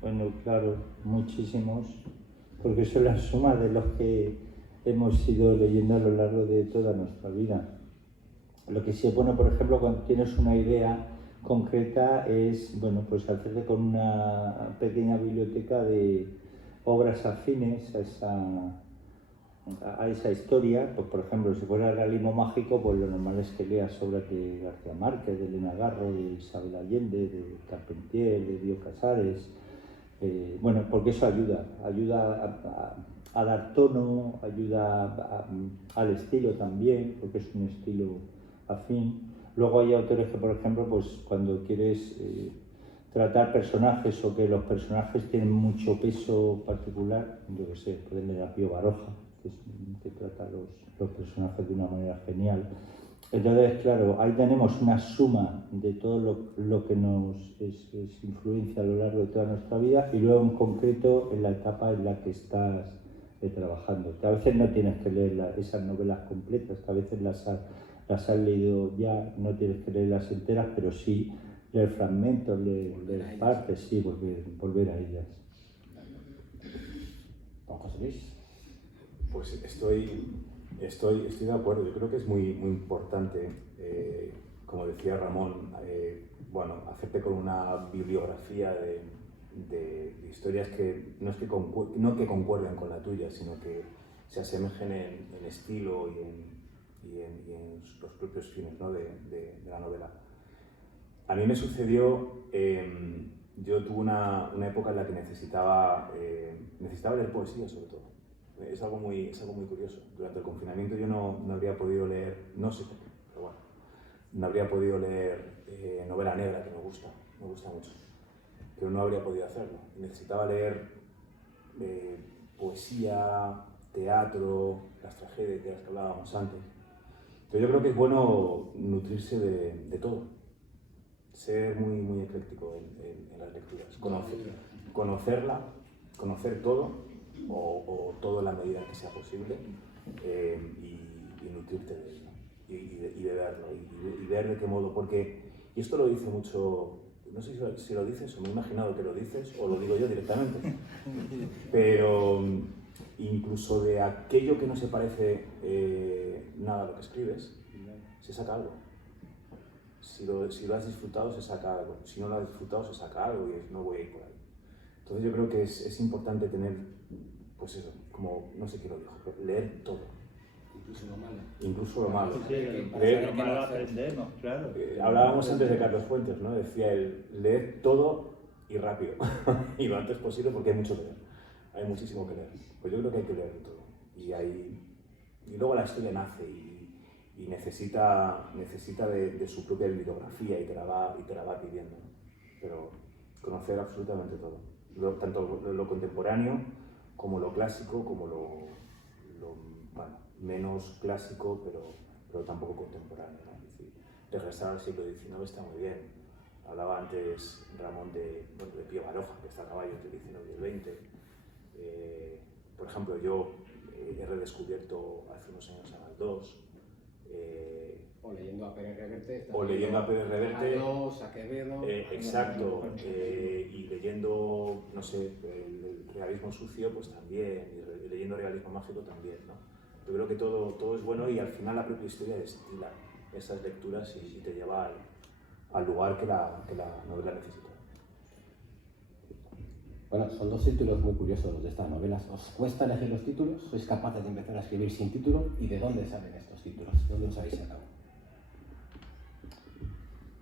Bueno, claro, muchísimos, porque son la suma de los que hemos ido leyendo a lo largo de toda nuestra vida. Lo que sí es bueno, por ejemplo, cuando tienes una idea concreta es, bueno, pues hacerte con una pequeña biblioteca de obras afines a esa historia. Pues, por ejemplo, si fuera realismo mágico, pues lo normal es que leas obras de García Márquez, de Elena Garro, de Isabel Allende, de Carpentier, de Bioy Casares. Bueno, porque eso ayuda a dar tono, ayuda al estilo también, porque es un estilo afín. Luego hay autores que, por ejemplo, pues cuando quieres tratar personajes o que los personajes tienen mucho peso particular, yo qué sé, pueden leer a Pío Baroja, que trata los personajes de una manera genial. Entonces, claro, ahí tenemos una suma de todo lo que nos es influencia a lo largo de toda nuestra vida y luego en concreto en la etapa en la que estás trabajando. Que a veces no tienes que leer esas novelas completas, que a veces las has leído ya, no tienes que leerlas enteras, pero sí leer fragmentos, leer partes, sí, volver a ellas. ¿Don José Luis? Pues estoy de acuerdo. Yo creo que es muy importante, como decía Ramón, bueno, hacerte con una bibliografía de historias que no que concuerden con la tuya, sino que se asemejen en estilo y en los propios fines, ¿no?, de la novela. A mí me sucedió, yo tuve una época en la que necesitaba leer poesía, sobre todo. Es algo muy curioso. Durante el confinamiento yo no habría podido leer, no sé por qué, pero bueno, no habría podido leer novela negra, que me gusta mucho, pero no habría podido hacerlo. Necesitaba leer poesía, teatro, las tragedias de las que hablábamos antes. Entonces yo creo que es bueno nutrirse de todo, ser muy ecléctico en las lecturas, conocer todo, o todo en la medida que sea posible, y nutrirte de él, ¿no? y de verlo, y ver de qué modo, porque, y esto lo dice mucho, no sé si lo dices o me he imaginado que lo dices o lo digo yo directamente, pero incluso de aquello que no se parece nada a lo que escribes, se saca algo. Si lo has disfrutado, se saca algo. Si no lo has disfrutado, se saca algo y no voy a ir por ahí. Entonces yo creo que es importante tener, pues eso, como, no sé quién lo dijo, pero leer todo. Incluso lo malo. Sí, leer lo malo aprendemos, claro. Hablábamos antes de Carlos Fuentes, ¿no? Decía él, leer todo y rápido, y lo antes posible porque hay mucho que leer. Hay muchísimo que leer. Pues yo creo que hay que leer todo. Y luego la historia nace y necesita de su propia bibliografía y te la va pidiendo, ¿no? Pero conocer absolutamente todo. Tanto lo contemporáneo como lo clásico, como lo bueno, menos clásico, pero tampoco contemporáneo, ¿no? Es decir, regresar al siglo XIX está muy bien. Hablaba antes Ramón de Pío Baroja, que está a caballo entre el XIX y el XX. Por ejemplo, yo he redescubierto hace unos años a Galdós. O leyendo a Pérez Reverte. A Quevedo. Exacto. Y leyendo, no sé, el realismo sucio, pues también. Y leyendo realismo mágico también, ¿no? Yo creo que todo es bueno y al final la propia historia destila esas lecturas y te lleva al lugar que la novela necesita. Bueno, son dos títulos muy curiosos los de estas novelas. ¿Os cuesta elegir los títulos? ¿Sois capaces de empezar a escribir sin título? ¿Y de dónde salen estos títulos? ¿De dónde los habéis sacado?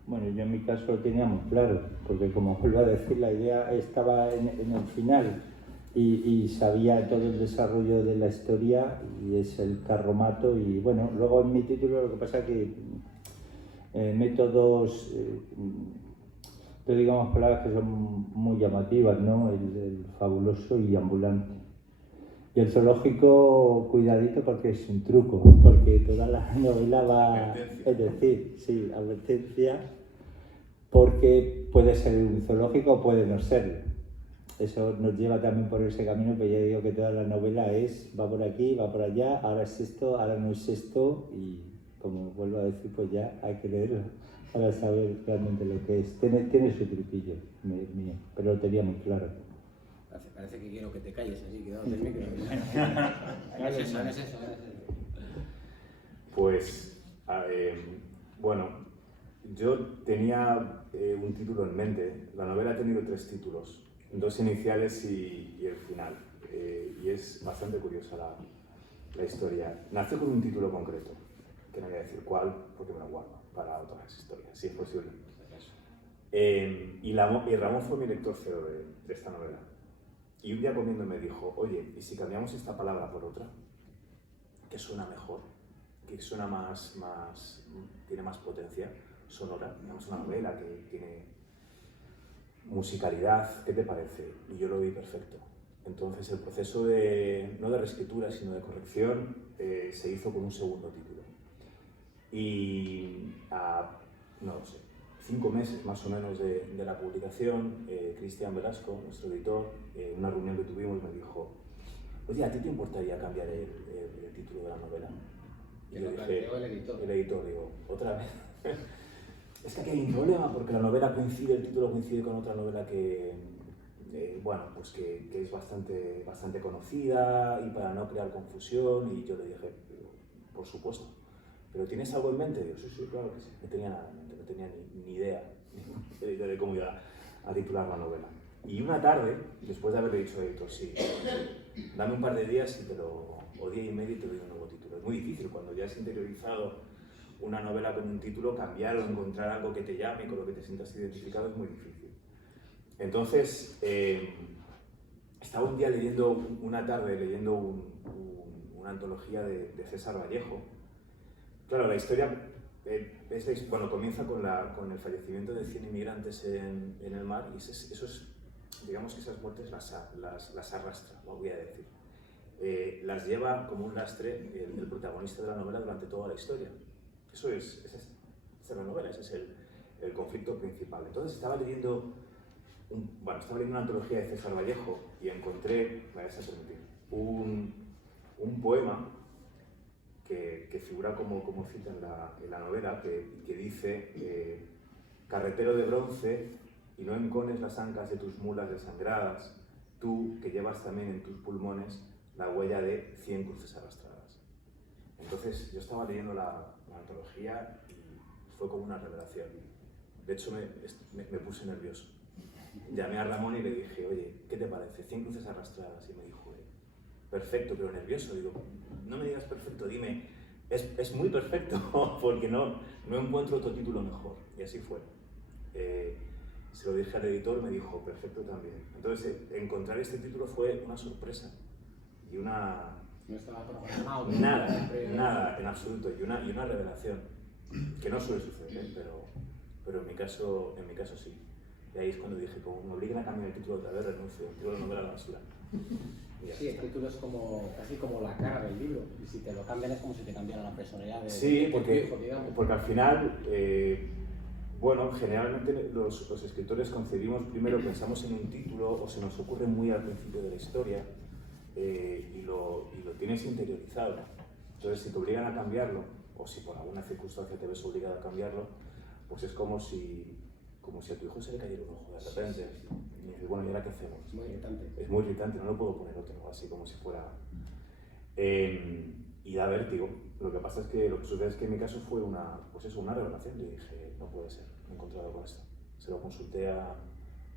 Bueno, yo en mi caso lo tenía muy claro, porque como vuelvo a decir, la idea estaba en el final y sabía todo el desarrollo de la historia y es el carromato. Y bueno, luego en mi título lo que pasa es que meto dos, pero digamos palabras que son muy llamativas, ¿no? El fabuloso y ambulante. Y el zoológico, cuidadito porque es un truco, porque toda la novela va, es decir, sí, advertencia, porque puede ser un zoológico o puede no serlo. Eso nos lleva también por ese camino, pero ya digo que toda la novela va por aquí, va por allá, ahora es esto, ahora no es esto, y como vuelvo a decir, pues ya hay que leerlo para saber realmente lo que es. Tiene su truquillo mío, pero lo tenía muy claro. Parece que quiero que te calles así, que el micro. No es eso. Pues, bueno, yo tenía un título en mente. La novela ha tenido 3 títulos, 2 iniciales y el final. Y es bastante curiosa la historia. Nació con un título concreto, que no voy a decir cuál, porque me lo guardo para otras historias, si es posible. Y Ramón fue mi lector cero de esta novela. Y un día comiendo me dijo, oye, ¿y si cambiamos esta palabra por otra? Que suena mejor, que suena tiene más potencia sonora. Es una novela que tiene musicalidad, ¿qué te parece? Y yo lo vi perfecto. Entonces el proceso no de reescritura, sino de corrección, se hizo con un segundo título. Y no lo sé, 5 meses más o menos de la publicación, Cristian Velasco, nuestro editor, en una reunión que tuvimos me dijo, oye, ¿a ti te importaría cambiar el título de la novela? Y yo dije, el editor, digo, ¿otra vez? Es que aquí hay un problema porque la novela el título coincide con otra novela que es bastante conocida, y para no crear confusión. Y yo le dije, por supuesto, ¿pero tienes algo en mente? Digo, sí, claro que sí. No tenía nada en mente, no tenía ni idea de cómo iba a titular la novela. Y una tarde, después de haberle dicho al editor, sí, dame un par de días o día y medio, y te doy un nuevo título. Es muy difícil cuando ya has interiorizado una novela con un título, cambiar o encontrar algo que te llame y con lo que te sientas identificado es muy difícil. Entonces, estaba un día una tarde leyendo una antología de César Vallejo. Claro, la historia comienza con el fallecimiento de 100 inmigrantes en el mar, y digamos que esas muertes las arrastra, voy a decir. Las lleva como un lastre el protagonista de la novela durante toda la historia. Esa es la novela, ese es el conflicto principal. Entonces estaba leyendo una antología de César Vallejo y encontré, me vais a permitir, un poema que figura como cita en la novela, que dice, carretero de bronce, y no encones las ancas de tus mulas desangradas, tú que llevas también en tus pulmones la huella de 100 cruces arrastradas. Entonces yo estaba leyendo la antología y fue como una revelación. De hecho me puse nervioso. Llamé a Ramón y le dije, oye, ¿qué te parece? 100 cruces arrastradas. Y me dijo, perfecto, pero nervioso. Digo, no me digas perfecto, dime, es muy perfecto, porque no encuentro otro título mejor. Y así fue. Se lo dije al editor, me dijo, perfecto también. Entonces, encontrar este título fue una sorpresa y una... No estaba programado. Nada, en absoluto, y una revelación, que no suele suceder, pero en mi caso sí. Y ahí es cuando dije, como me obligan a cambiar el título otra vez, renuncio, tiro la novela a la basura. Sí, el título es casi como la cara del libro, y si te lo cambian es como si te cambiaran la personalidad de tu hijo, digamos. Porque al final, generalmente los escritores concebimos primero, pensamos en un título, o se nos ocurre muy al principio de la historia, y lo tienes interiorizado. Entonces, si te obligan a cambiarlo, o si por alguna circunstancia te ves obligado a cambiarlo, pues es como si a tu hijo se le cayera un ojo de repente. Y dices, bueno, ¿y ahora qué hacemos? Es muy irritante. Es muy irritante, no lo puedo poner otro, así como si fuera... y da vértigo. Lo que pasa es que lo que sucede es que en mi caso fue una revelación. Y dije, no puede ser, me he encontrado con esto. Se lo consulté a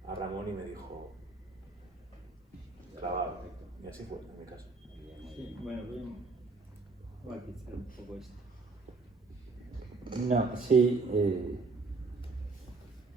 Ramón y me dijo, grabado. Y así fue, en mi caso. Sí, bueno, voy a quitar un poco esto. No, sí.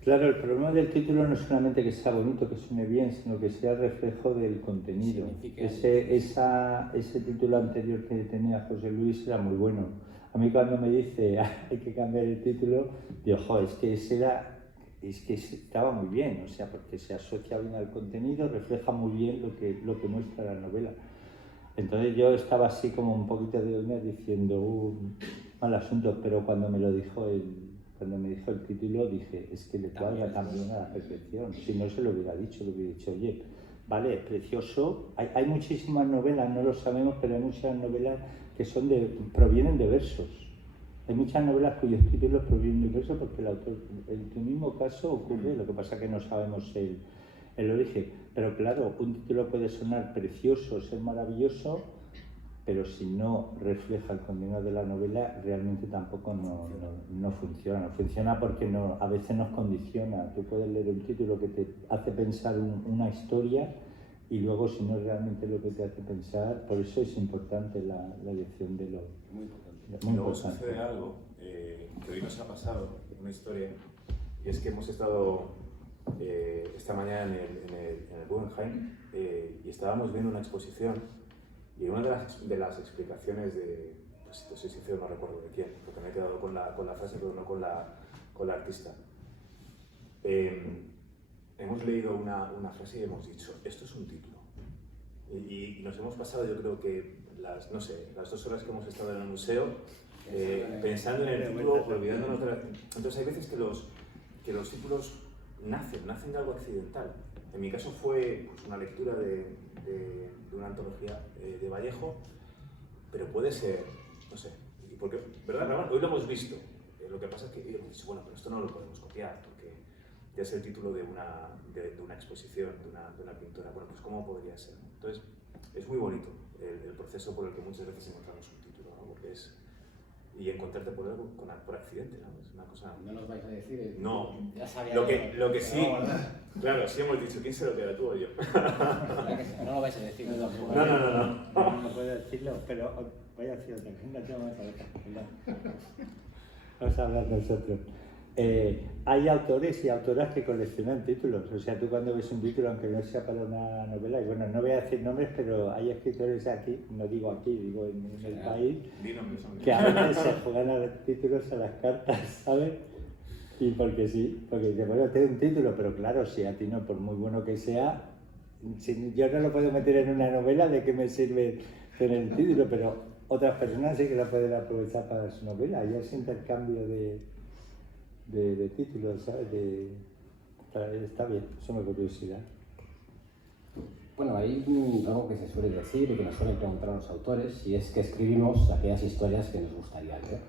Claro, el problema del título no es solamente que sea bonito, que suene bien, sino que sea reflejo del contenido. Ese título anterior que tenía José Luis era muy bueno. A mí cuando me dice hay que cambiar el título, digo, jo, es que estaba muy bien, o sea, porque se asocia bien al contenido, refleja muy bien lo que muestra la novela. Entonces yo estaba así como un poquito de uñas diciendo, mal asunto, pero cuando me dijo el título dije, es que le cuadra también a la perfección. Si no se lo hubiera dicho, oye, vale, es precioso. Hay muchísimas novelas, no lo sabemos, pero hay muchas novelas que provienen de versos. Hay muchas novelas cuyos títulos provienen de versos porque el autor, en tu mismo caso ocurre, lo que pasa es que no sabemos el origen. Pero claro, un título puede sonar precioso, ser maravilloso, pero si no refleja el contenido de la novela, realmente tampoco no funciona. No funciona porque a veces nos condiciona. Tú puedes leer un título que te hace pensar una historia y luego si no es realmente lo que te hace pensar, por eso es importante la elección de lo... Muy importante. Muy luego importante. Sucede algo que hoy nos ha pasado, una historia, y es que hemos estado esta mañana en el Guggenheim y estábamos viendo una exposición y una de las explicaciones pues soy sincero, no recuerdo de quién, porque me he quedado con la frase pero no con la artista. Hemos leído una frase y hemos dicho, esto es un título. Y nos hemos pasado, yo creo que las 2 horas que hemos estado en el museo pensando en el título, olvidándonos de la... Entonces hay veces que los títulos nacen de algo accidental. En mi caso fue pues, una lectura de una antología de Vallejo, pero puede ser, no sé, porque, ¿verdad, Ramón? Hoy lo hemos visto. Lo que pasa es que hemos dicho, bueno, pero esto no lo podemos copiar, porque ya es el título de una exposición, de una pintora. Bueno, pues ¿cómo podría ser? Entonces, es muy bonito el proceso por el que muchas veces encontramos un título, ¿no? Porque es... Y encontrarte por algo por accidente, ¿no? Es una cosa... No nos vais a decir... No. Ya sabía lo que sí... Claro, sí hemos dicho, ¿quién se lo queda, tú o yo? No lo vais a decir. No. No puedo decirlo, pero voy a decir otra cosa. Vamos a hablar nosotros. Hay autores y autoras que coleccionan títulos. O sea, tú cuando ves un título, aunque no sea para una novela, y bueno, no voy a decir nombres, pero hay escritores aquí, no digo aquí, digo en el país, que a veces se juegan a los títulos a las cartas, ¿sabes? Y porque sí, porque dice, bueno, tengo un título, pero claro, si a ti no, por muy bueno que sea, si yo no lo puedo meter en una novela, ¿de qué me sirve tener el título? Pero otras personas sí que lo pueden aprovechar para su novela, y ese intercambio de títulos, ¿sabes? Está bien, eso me da curiosidad. Bueno, hay algo que se suele decir y que nos suelen preguntar a los autores, y es que escribimos aquellas historias que nos gustaría leer.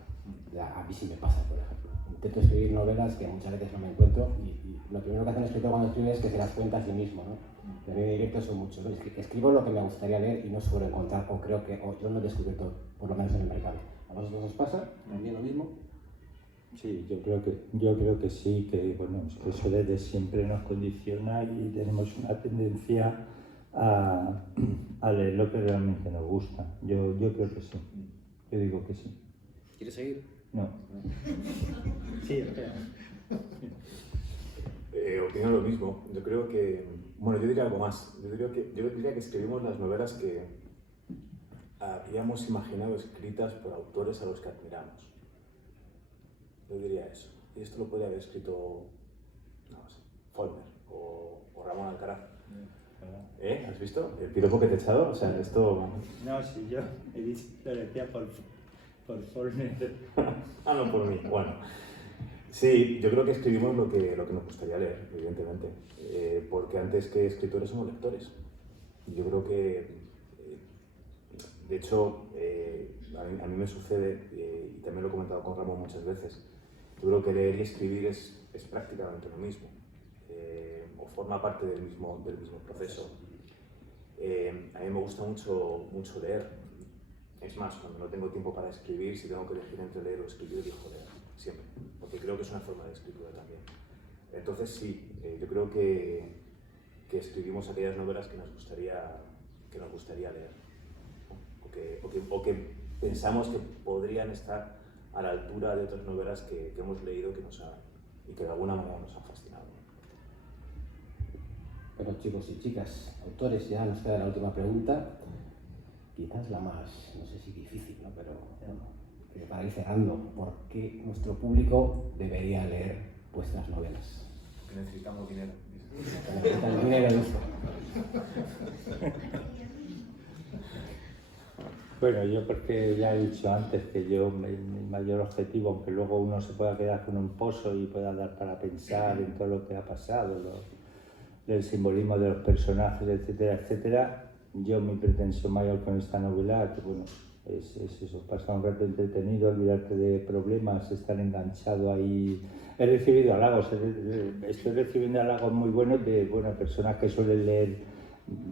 A mí sí me pasa, por ejemplo. Intento escribir novelas que muchas veces no me encuentro y lo primero que hace un escritor cuando escribe es que se las cuenta a sí mismo, ¿no? De mi directo son muchos, ¿no? Escribo lo que me gustaría leer y no suelo encontrar, o yo no he descubierto, por lo menos en el mercado. ¿A vosotros os pasa? ¿También lo mismo? Sí, yo creo que sí, que bueno, es que eso desde siempre nos condiciona y tenemos una tendencia a leer lo que realmente nos gusta. Yo creo que sí, yo digo que sí. ¿Quieres seguir? No. Sí, espera. Opino lo mismo. Yo creo que, bueno, yo diría algo más. Yo diría que escribimos las novelas que habíamos imaginado escritas por autores a los que admiramos. Yo diría eso. Y esto lo podría haber escrito, no sé, Faulkner o Ramón Alcaraz. ¿Has visto? El piropo que te he echado, o sea, esto... No, sí, yo he dicho, lo decía por Faulkner. No, por mí. Bueno. Sí, yo creo que escribimos lo que nos gustaría leer, evidentemente. Porque antes que escritores somos lectores. Y yo creo que, de hecho, a mí me sucede, y también lo he comentado con Ramón muchas veces, yo creo que leer y escribir es prácticamente lo mismo, o forma parte del mismo proceso. A mí me gusta mucho leer. Es más, cuando no tengo tiempo para escribir, si tengo que elegir entre leer o escribir, elijo leer, siempre, porque creo que es una forma de escritura también. Entonces sí, yo creo que escribimos aquellas novelas que nos gustaría leer, ¿no? o que pensamos que podrían estar a la altura de otras novelas que hemos leído y que de alguna manera nos han fascinado. Bueno, chicos y chicas, autores, ya nos queda la última pregunta, quizás la más, no sé si difícil, ¿no? Pero para ir cerrando, ¿por qué nuestro público debería leer vuestras novelas? Que necesitamos dinero. Necesitan dinero en esto. Bueno, yo porque ya he dicho antes que yo, mi mayor objetivo, aunque luego uno se pueda quedar con un pozo y pueda dar para pensar en todo lo que ha pasado, el simbolismo de los personajes, etcétera, etcétera, yo mi pretensión mayor con esta novela, que bueno, es eso, pasar un rato entretenido, olvidarte de problemas, estar enganchado ahí. He recibido halagos, estoy recibiendo halagos muy buenos de personas que suelen leer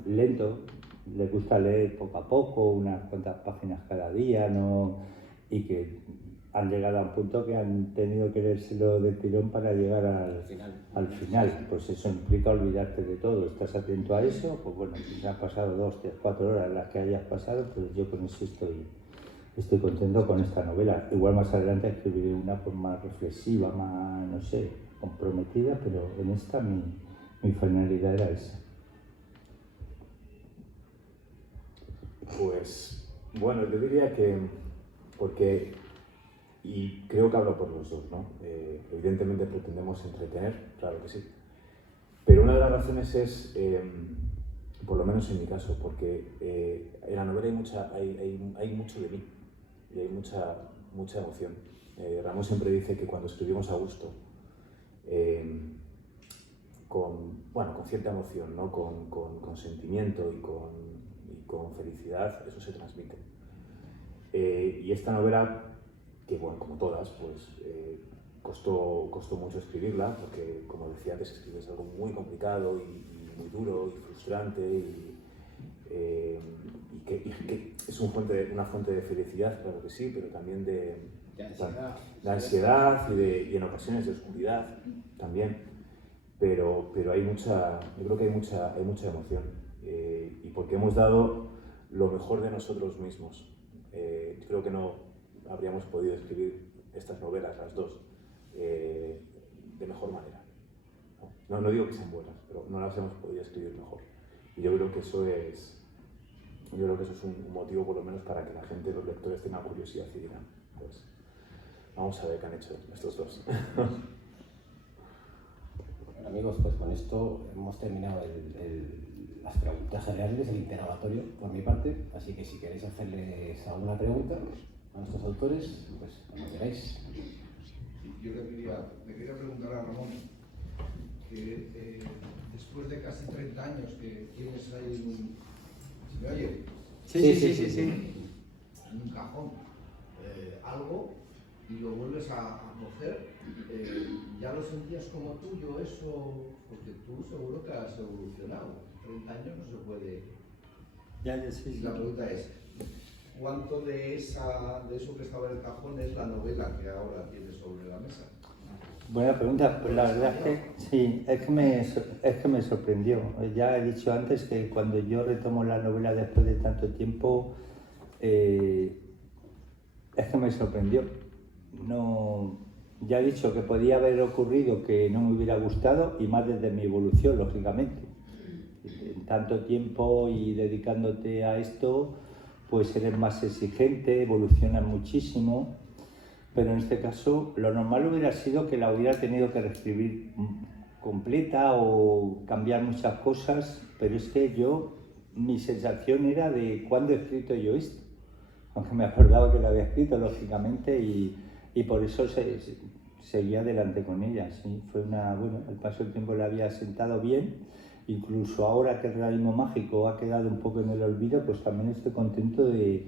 lento, les gusta leer poco a poco, unas cuantas páginas cada día, ¿no? Y que han llegado a un punto que han tenido que leérselo de tirón para llegar al final. Pues eso implica olvidarte de todo, estás atento a eso, pues bueno, si han pasado 2, 3, 4 horas las que hayas pasado, pues yo con eso estoy contento con esta novela. Igual más adelante escribiré una pues, más reflexiva, más, no sé, comprometida, pero en esta mi finalidad era esa. Pues, bueno, yo diría que, porque, y creo que hablo por los dos, ¿no? Evidentemente pretendemos entretener, claro que sí, pero una de las razones es, por lo menos en mi caso, porque en la novela hay mucho de mí y hay mucha emoción. Ramón siempre dice que cuando escribimos a gusto, con cierta emoción, ¿no? con sentimiento y con felicidad, eso se transmite. Y esta novela, que bueno, como todas, pues costó mucho escribirla, porque como decía antes, escribir es algo muy complicado y muy duro y frustrante y que es una fuente de felicidad, claro que sí, pero también de ansiedad y en ocasiones de oscuridad también. Pero yo creo que hay mucha emoción y porque hemos dado lo mejor de nosotros mismos. Creo que no habríamos podido escribir estas novelas, las dos, de mejor manera. No digo que sean buenas, pero no las hemos podido escribir mejor. Y yo creo que eso es un motivo por lo menos para que la gente, los lectores, tengan curiosidad y digan, pues, vamos a ver qué han hecho estos dos. Bueno, amigos, pues con esto hemos terminado las preguntas generales, el interrogatorio por mi parte, así que si queréis hacerles alguna pregunta a nuestros autores, pues cuando queráis. Yo le quería preguntar a Ramón, que después de casi 30 años que tienes ahí ¿se me oye? Sí. En un cajón algo y lo vuelves a coger, ¿ya lo sentías como tuyo eso? Porque tú seguro que has evolucionado. 30 años no se puede. Sí. La pregunta es, ¿cuánto de eso que estaba en el cajón es la novela que ahora tienes sobre la mesa? Buena pregunta, pues la verdad es que sí, es que me sorprendió. Ya he dicho antes que cuando yo retomo la novela después de tanto tiempo, es que me sorprendió. No, ya he dicho que podía haber ocurrido que no me hubiera gustado y más desde mi evolución, lógicamente. En tanto tiempo y dedicándote a esto, pues eres más exigente, evolucionas muchísimo. Pero en este caso, lo normal hubiera sido que la hubiera tenido que reescribir completa o cambiar muchas cosas, pero es que mi sensación era de ¿cuándo he escrito yo esto? Aunque me acordaba que lo había escrito, lógicamente, y por eso seguía adelante con ella. Sí, el paso del tiempo la había sentado bien, incluso ahora que el realismo mágico ha quedado un poco en el olvido, pues también estoy contento de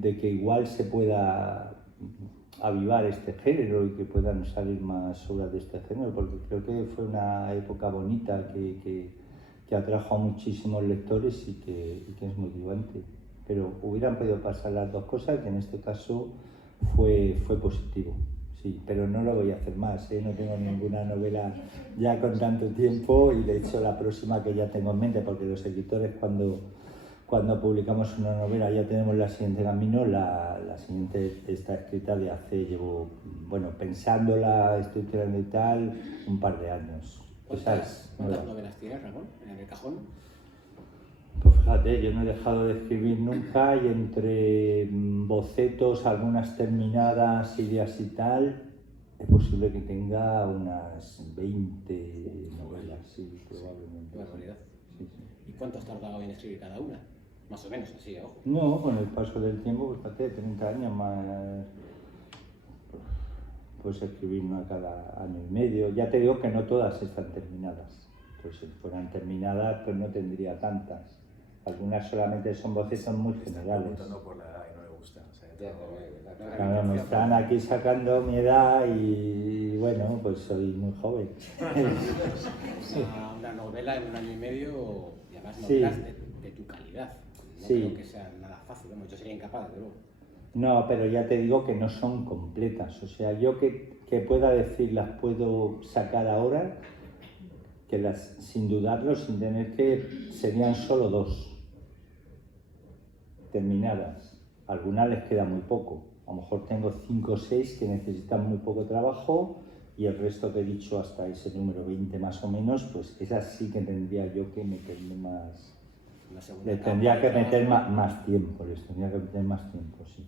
que igual se pueda avivar este género y que puedan salir más obras de este género, porque creo que fue una época bonita que atrajo a muchísimos lectores y que es motivante. Pero hubieran podido pasar las dos cosas, que en este caso fue positivo. Sí, pero no lo voy a hacer más, no tengo ninguna novela ya con tanto tiempo y de hecho la próxima que ya tengo en mente, porque los editores cuando publicamos una novela ya tenemos la siguiente camino, la siguiente está escrita llevo pensándola, estructurando y tal, un par de años. ¿Cuántas novelas tienes, Ramón, en el cajón? Pues fíjate, yo no he dejado de escribir nunca y entre bocetos, algunas terminadas, ideas y tal, es posible que tenga unas 20 novelas, sí, probablemente. Qué barbaridad. Sí. ¿Y cuánto has tardado en escribir cada una? Más o menos así, ojo. No, con el paso del tiempo, pues fíjate, 30 años más, puedes escribir una cada año y medio. Ya te digo que no todas están terminadas. Pues si fueran terminadas, pues no tendría tantas. Algunas solamente son bocetos muy Me están generales. preguntando por la edad y no le gusta. O sea, Ya, todo- Claro, me están aquí sacando mi edad y bueno, pues soy muy joven. Una novela en un año y medio, y además Sí. novelas de tu calidad. No Sí. creo que sea nada fácil, vamos, yo sería incapaz, desde luego. No, pero ya te digo que no son completas. O sea, yo que pueda decir las puedo sacar ahora, que las, sin dudarlo, sin tener que, serían solo 2 terminadas. Algunas les queda muy poco. A lo mejor tengo 5 o 6 que necesitan muy poco trabajo y el resto que he dicho hasta ese número 20 más o menos, pues esas sí que tendría yo que meterme más. Una segunda Les etapa tendría de que trabajo. meter más tiempo, les tendría que meter más tiempo, sí.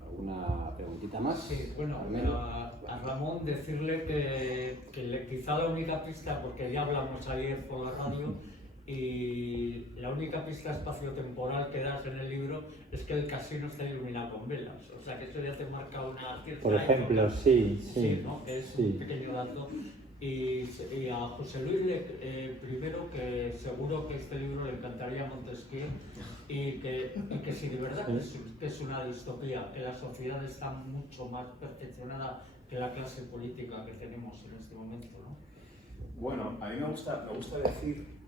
¿Alguna preguntita más? Sí, bueno, Carmelo. a Ramón decirle que quizá la única pista, porque ya hablamos ayer por la radio, y la única pista espacio-temporal que das en el libro es que el casino está iluminado con velas. O sea que eso ya te marca una cierta Por ejemplo, época. sí, Sí, ¿no? Es sí. un pequeño dato. Y a José Luis, primero que seguro que este libro le encantaría a Montesquieu y que si de verdad que es una distopía, que la sociedad está mucho más perfeccionada que la clase política que tenemos en este momento, ¿no? Bueno, a mí me gusta decir,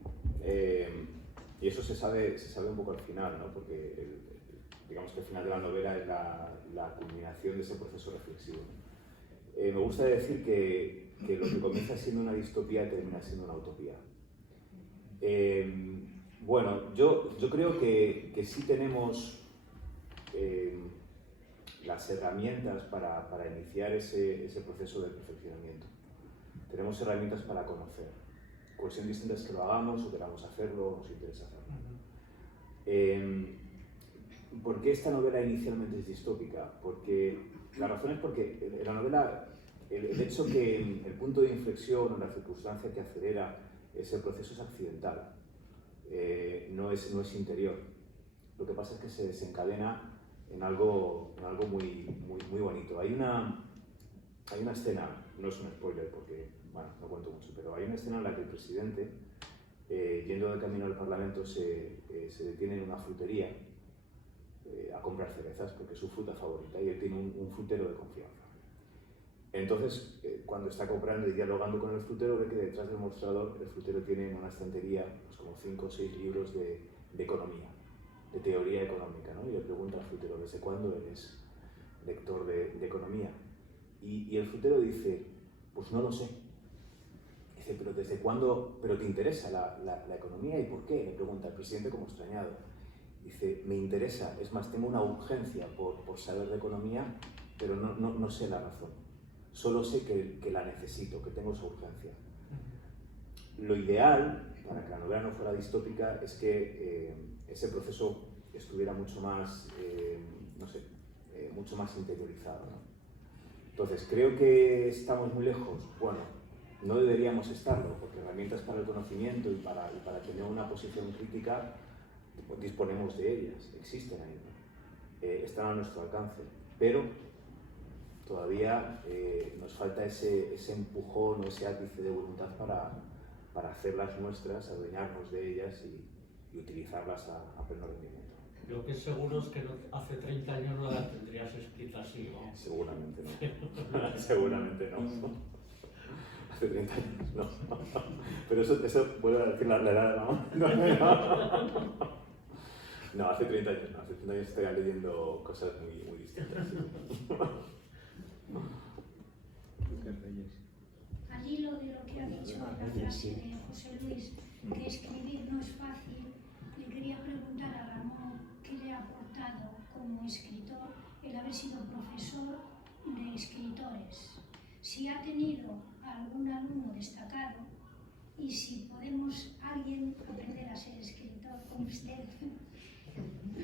y eso se sabe un poco al final, ¿no? Porque digamos que el final de la novela es la culminación de ese proceso reflexivo. Me gusta decir que lo que comienza siendo una distopía termina siendo una utopía. Bueno, yo creo que sí tenemos las herramientas para iniciar ese proceso de perfeccionamiento. Tenemos herramientas para conocer. Cuestión distinta es que lo hagamos o queramos hacerlo o nos interesa hacerlo. ¿Por qué esta novela inicialmente es distópica? Porque la razón es porque en la novela el hecho que el punto de inflexión o la circunstancia que acelera ese proceso es accidental, no es interior. Lo que pasa es que se desencadena en algo muy bonito. Hay una escena, no es un spoiler porque, bueno, no cuento mucho, pero hay una escena en la que el presidente, yendo de camino al Parlamento, se detiene en una frutería a comprar cerezas porque es su fruta favorita y él tiene un frutero de confianza. Entonces, cuando está comprando y dialogando con el frutero, ve que detrás del mostrador el frutero tiene en una estantería pues, como 5 o 6 libros de economía, de teoría económica, ¿no? Y le pregunta al frutero, ¿desde cuándo eres lector de economía? Y el frutero dice, pues no lo sé. Dice, ¿pero desde cuándo? ¿Pero te interesa la economía y por qué? Le pregunta el presidente como extrañado. Dice, me interesa, es más, tengo una urgencia por saber de economía, pero no sé la razón. Solo sé que la necesito, que tengo esa urgencia. Lo ideal, para que la novela no fuera distópica, es que ese proceso estuviera mucho más, mucho más interiorizado, ¿no? Entonces, ¿creo que estamos muy lejos? Bueno, no deberíamos estarlo, porque herramientas para el conocimiento y para tener una posición crítica, pues, disponemos de ellas, existen ahí, ¿no? Están a nuestro alcance, pero todavía nos falta ese empujón o ese ápice de voluntad para hacerlas nuestras, adueñarnos de ellas y utilizarlas a pleno rendimiento. Lo que es seguro es que hace 30 años no las tendrías escritas así, ¿no? Seguramente no. Seguramente no. Hace 30 años no. Pero eso vuelve a decir la edad de mamá. No, hace 30 años no. Hace 30 años estaría leyendo cosas muy distintas. Al hilo de lo que ha dicho la frase de José Luis, que escribir no es fácil, le quería preguntar a Ramón qué le ha aportado como escritor el haber sido profesor de escritores. Si ha tenido algún alumno destacado y si podemos alguien aprender a ser escritor como usted.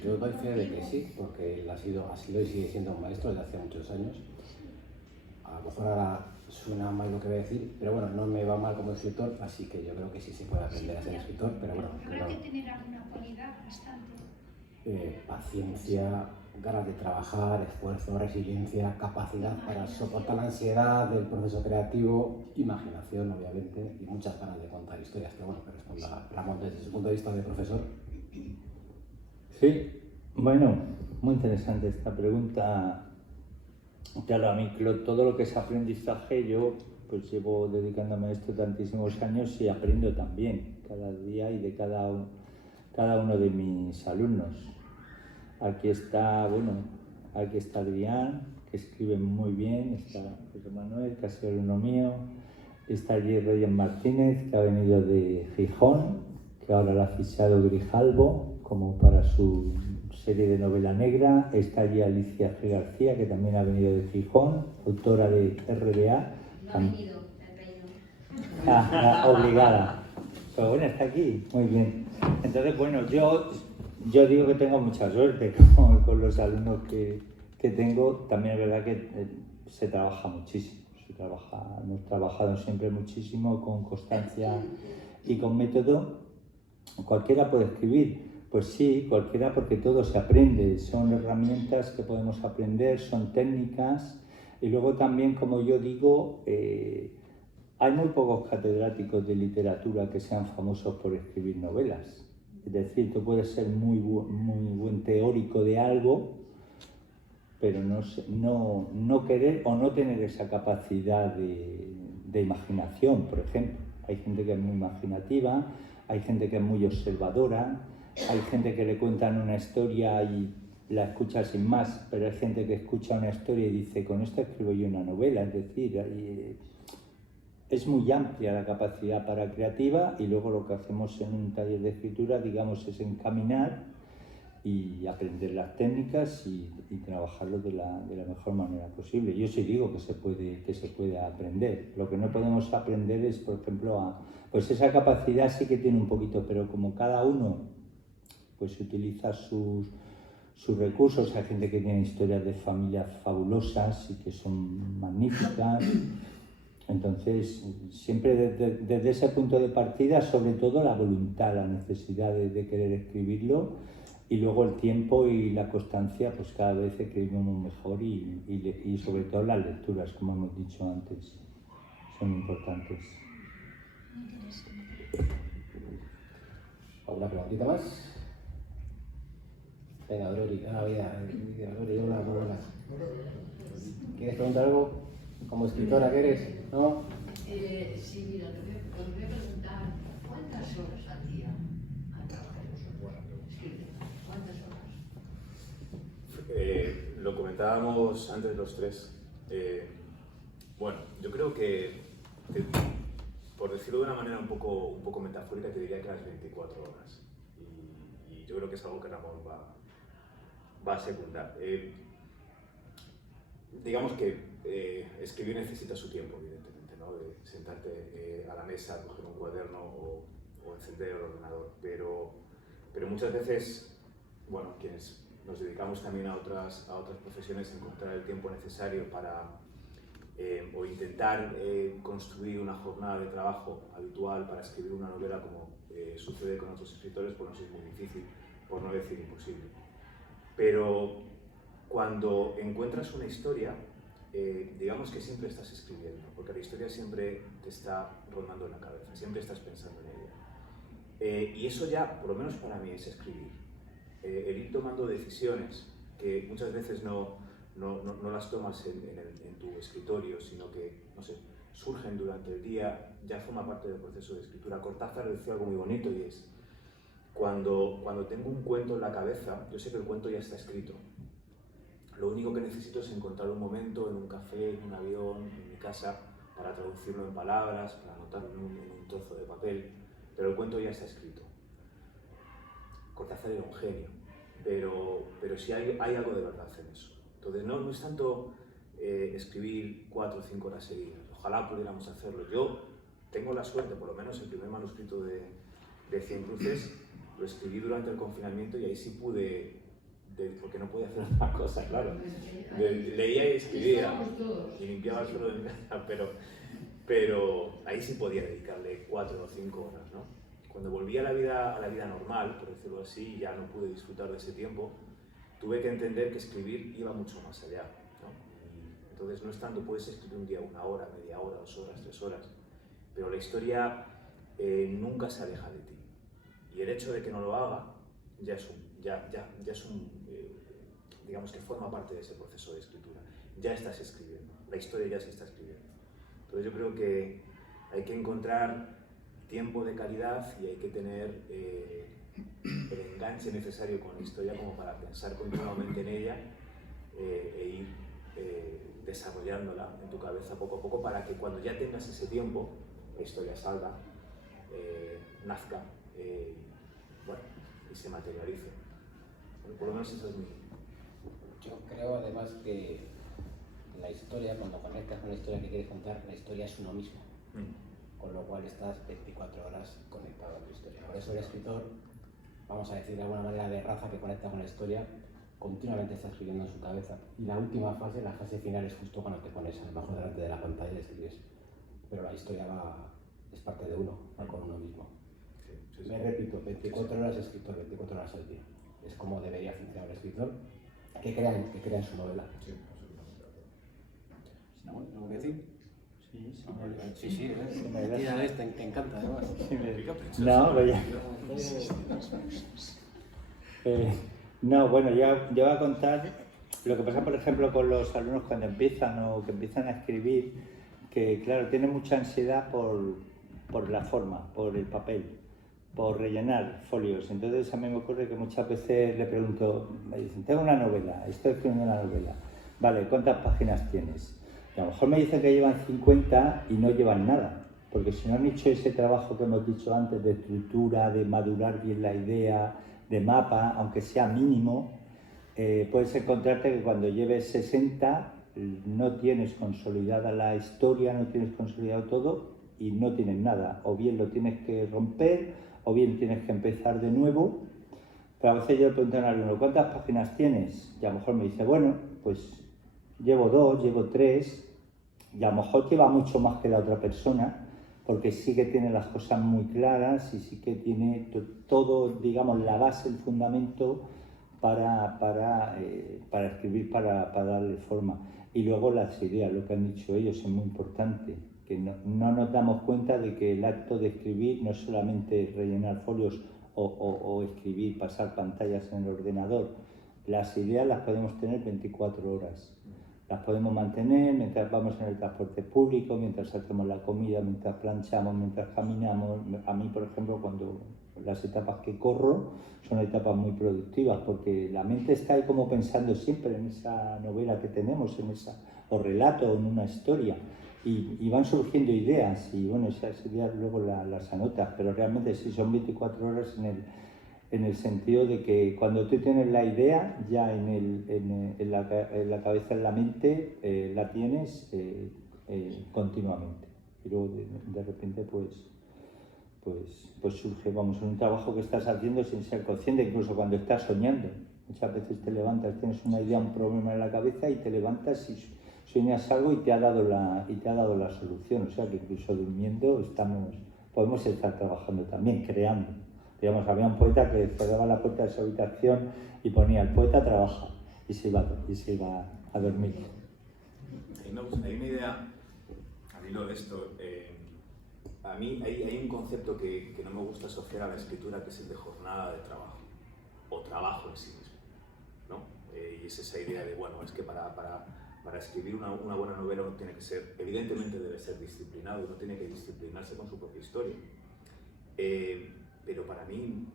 Yo doy fe de que sí, porque él ha sido y sigue siendo un maestro desde hace muchos años. A lo mejor ahora suena mal lo que voy a decir, pero bueno, no me va mal como escritor, así que yo creo que sí se puede aprender a ser escritor, pero bueno, Habrá que tener alguna cualidad bastante. paciencia, ganas de trabajar, esfuerzo, resiliencia, capacidad para soportar la ansiedad del proceso creativo, imaginación, obviamente, y muchas ganas de contar historias. Pero bueno, que responda Ramón desde su punto de vista de profesor. Sí, bueno, muy interesante esta pregunta. Claro, a mí todo lo que es aprendizaje, yo pues llevo dedicándome a esto tantísimos años y aprendo también cada día y de cada uno de mis alumnos. Aquí está, bueno, aquí está Adrián, que escribe muy bien, está José Manuel, que ha sido alumno mío, está allí Reyes Martínez, que ha venido de Gijón, que ahora lo ha fichado Grijalbo como para su serie de novela negra. Está allí Alicia G. García, que también ha venido de Gijón, autora de RBA. No ha venido, he traído. Obligada. Pero bueno, está aquí, muy bien. Entonces, bueno, yo digo que tengo mucha suerte con los alumnos que tengo. También es verdad que se trabaja muchísimo. Hemos trabajado siempre muchísimo con constancia y con método. ¿Cualquiera puede escribir? Pues sí, cualquiera, porque todo se aprende. Son herramientas que podemos aprender, son técnicas. Y luego también, como yo digo, hay muy pocos catedráticos de literatura que sean famosos por escribir novelas. Es decir, tú puedes ser muy buen teórico de algo, pero no querer o no tener esa capacidad de imaginación, por ejemplo. Hay gente que es muy imaginativa, hay gente que es muy observadora, hay gente que le cuentan una historia y la escucha sin más, pero hay gente que escucha una historia y dice, con esto escribo yo una novela. Es decir, es muy amplia la capacidad para creativa, y luego lo que hacemos en un taller de escritura, digamos, es encaminar y aprender las técnicas y trabajarlo de la mejor manera posible. Yo sí digo que se puede aprender. Lo que no podemos aprender es, por ejemplo, pues esa capacidad sí que tiene un poquito, pero como cada uno pues utiliza sus recursos. Hay gente que tiene historias de familias fabulosas y que son magníficas. Entonces, siempre desde ese punto de partida, sobre todo la voluntad, la necesidad de querer escribirlo, y luego el tiempo y la constancia, pues cada vez escribimos mejor, y sobre todo las lecturas, como hemos dicho antes, son importantes. ¿Alguna preguntita más? Venga, Drori, hola, muy buenas. ¿Quieres preguntar algo? Como escritora que eres, ¿no? Sí, mira, te voy a preguntar, ¿cuántas horas al día trabajas? ¿Cuántas horas? Lo comentábamos antes los tres. Bueno, yo creo que, por decirlo de una manera un poco metafórica, te diría que las 24 horas. Y yo creo que es algo que Ramón va a secundar. Digamos que escribir necesita su tiempo, evidentemente, ¿no? De sentarte a la mesa, coger un cuaderno o encender el ordenador. Pero muchas veces, bueno, quienes nos dedicamos también a otras profesiones, encontrar el tiempo necesario para o intentar construir una jornada de trabajo habitual para escribir una novela, como sucede con otros escritores, pues nos es muy difícil, por no decir imposible. Pero cuando encuentras una historia, digamos que siempre estás escribiendo, porque la historia siempre te está rondando en la cabeza, siempre estás pensando en ella. Y eso ya, por lo menos para mí, es escribir. El ir tomando decisiones que muchas veces no las tomas en tu escritorio, sino que, no sé, surgen durante el día, ya forma parte del proceso de escritura. Cortázar decía algo muy bonito, y es, cuando tengo un cuento en la cabeza, yo sé que el cuento ya está escrito. Lo único que necesito es encontrar un momento en un café, en un avión, en mi casa, para traducirlo en palabras, para anotarlo en un trozo de papel, pero el cuento ya está escrito. Cortázar era un genio, pero sí hay algo de verdad en eso. Entonces no es tanto escribir 4 o 5 horas seguidas. Ojalá pudiéramos hacerlo. Yo tengo la suerte, por lo menos el primer manuscrito de Cien Cruces lo escribí durante el confinamiento, y ahí sí pude porque no podía hacer otra cosa, claro. Leía y escribía y limpiaba el suelo de mi casa, pero ahí sí podía dedicarle 4 o 5 horas, ¿no? Cuando volví a la vida normal, por decirlo así, y ya no pude disfrutar de ese tiempo, tuve que entender que escribir iba mucho más allá, ¿no? Y entonces no es tanto, puedes escribir un día 1 hora, media hora, 2 horas, 3 horas, pero la historia nunca se aleja de ti. Y el hecho de que no lo haga ya es un digamos que forma parte de ese proceso de escritura. Ya estás escribiendo, la historia ya se está escribiendo. Entonces yo creo que hay que encontrar tiempo de calidad y hay que tener el enganche necesario con la historia como para pensar continuamente en ella e ir desarrollándola en tu cabeza poco a poco para que cuando ya tengas ese tiempo, la historia salga, nazca y se materialice. Por lo menos eso es mi... Yo creo además que la historia, cuando conectas con la historia que quieres contar, la historia es uno mismo. Con lo cual estás 24 horas conectado a tu historia. Por eso el escritor, vamos a decir de alguna manera de raza que conecta con la historia, continuamente está escribiendo en su cabeza. Y la última fase, la fase final, es justo cuando te pones a lo mejor delante de la pantalla y escribes. Pero la historia es parte de uno, va con uno mismo. Me repito, 24 horas escritor, 24 horas al día. Es como debería funcionar el escritor que crea en su novela. Sí, absolutamente de acuerdo. ¿Algo que decir? Sí, Te encanta además. No, vaya. No, bueno, yo voy a contar lo que pasa, por ejemplo, con los alumnos cuando empiezan o que empiezan a escribir, que claro, tienen mucha ansiedad por la forma, por el papel, por rellenar folios. Entonces a mí me ocurre que muchas veces le pregunto, me dicen, tengo una novela, estoy escribiendo una novela. Vale, ¿cuántas páginas tienes? Y a lo mejor me dicen que llevan 50 y no llevan nada, porque si no han hecho ese trabajo que hemos dicho antes de estructura, de madurar bien la idea, de mapa, aunque sea mínimo, puedes encontrarte que cuando lleves 60 no tienes consolidada la historia, no tienes consolidado todo y no tienes nada. O bien lo tienes que romper, o bien tienes que empezar de nuevo. Pero a veces yo le pregunto a un alumno, ¿cuántas páginas tienes? Y a lo mejor me dice, bueno, pues llevo 2, llevo 3, y a lo mejor lleva mucho más que la otra persona, porque sí que tiene las cosas muy claras y sí que tiene todo, digamos, la base, el fundamento para escribir, para darle forma. Y luego las ideas, lo que han dicho ellos, es muy importante, que no nos damos cuenta de que el acto de escribir no es solamente rellenar folios o escribir, pasar pantallas en el ordenador. Las ideas las podemos tener 24 horas. Las podemos mantener mientras vamos en el transporte público, mientras hacemos la comida, mientras planchamos, mientras caminamos. A mí, por ejemplo, cuando las etapas que corro son etapas muy productivas, porque la mente está ahí como pensando siempre en esa novela que tenemos, en esa, o relato, o en una historia, y van surgiendo ideas, y bueno, esas ideas luego las anotas, pero realmente sí son 24 horas en el sentido de que cuando tú tienes la idea ya en la cabeza, en la mente, la tienes continuamente. Y luego de repente pues surge, vamos, un trabajo que estás haciendo sin ser consciente, incluso cuando estás soñando. Muchas veces te levantas, tienes una idea, un problema en la cabeza y te levantas y sueñas algo y te ha dado la solución. O sea que incluso durmiendo podemos estar trabajando también, creando. Digamos, había un poeta que cerraba la puerta de su habitación y ponía, el poeta trabaja, y se iba a dormir. Hay una idea, al hilo de esto, a mí hay un concepto que no me gusta asociar a la escritura, que es el de jornada de trabajo, o trabajo en sí mismo, ¿no? Y es esa idea de, bueno, es que para escribir una buena novela uno tiene que ser, evidentemente debe ser disciplinado, uno tiene que disciplinarse con su propia historia. Pero para mí,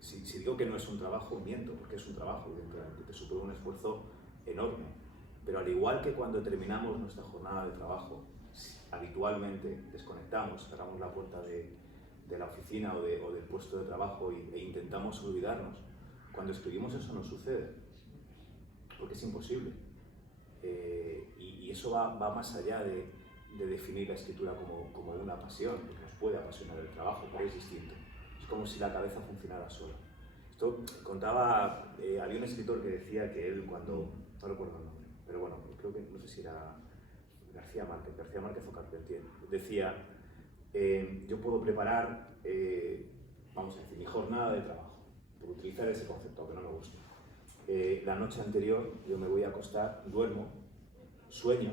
si digo que no es un trabajo, miento, porque es un trabajo, evidentemente, te supone un esfuerzo enorme. Pero al igual que cuando terminamos nuestra jornada de trabajo, habitualmente desconectamos, cerramos la puerta de la oficina o del puesto de trabajo e intentamos olvidarnos, cuando escribimos eso no sucede, porque es imposible. Y eso va más allá de definir la escritura como una pasión, porque nos puede apasionar el trabajo, pero es distinto. Es como si la cabeza funcionara sola. Esto contaba, había un escritor que decía que él cuando, no recuerdo el nombre, pero bueno, creo que, no sé si era García Márquez o Carpentier, decía, yo puedo preparar, vamos a decir, mi jornada de trabajo, por utilizar ese concepto, aunque no me guste. La noche anterior yo me voy a acostar, duermo, sueño,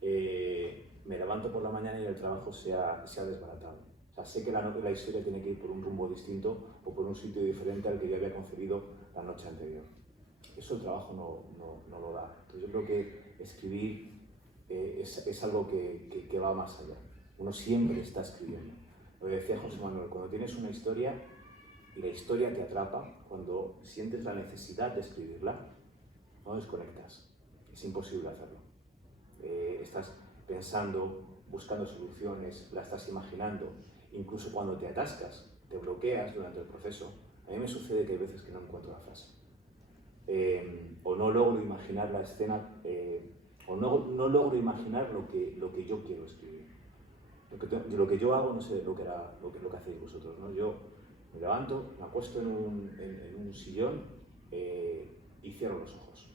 me levanto por la mañana y el trabajo se ha desbaratado. O sea, sé que la historia tiene que ir por un rumbo distinto o por un sitio diferente al que yo había concebido la noche anterior. Eso el trabajo no lo da. Entonces yo creo que escribir es algo que va más allá. Uno siempre está escribiendo. Lo que decía José Manuel, cuando tienes una historia y la historia te atrapa, cuando sientes la necesidad de escribirla, no desconectas. Es imposible hacerlo. Estás pensando, buscando soluciones, la estás imaginando. Incluso cuando te atascas, te bloqueas durante el proceso. A mí me sucede que hay veces que no encuentro la frase. O no logro imaginar la escena, o no logro imaginar lo que yo quiero escribir. Lo que yo hago, no sé lo que hacéis vosotros, ¿no? Yo me levanto, me acuesto en un sillón y cierro los ojos.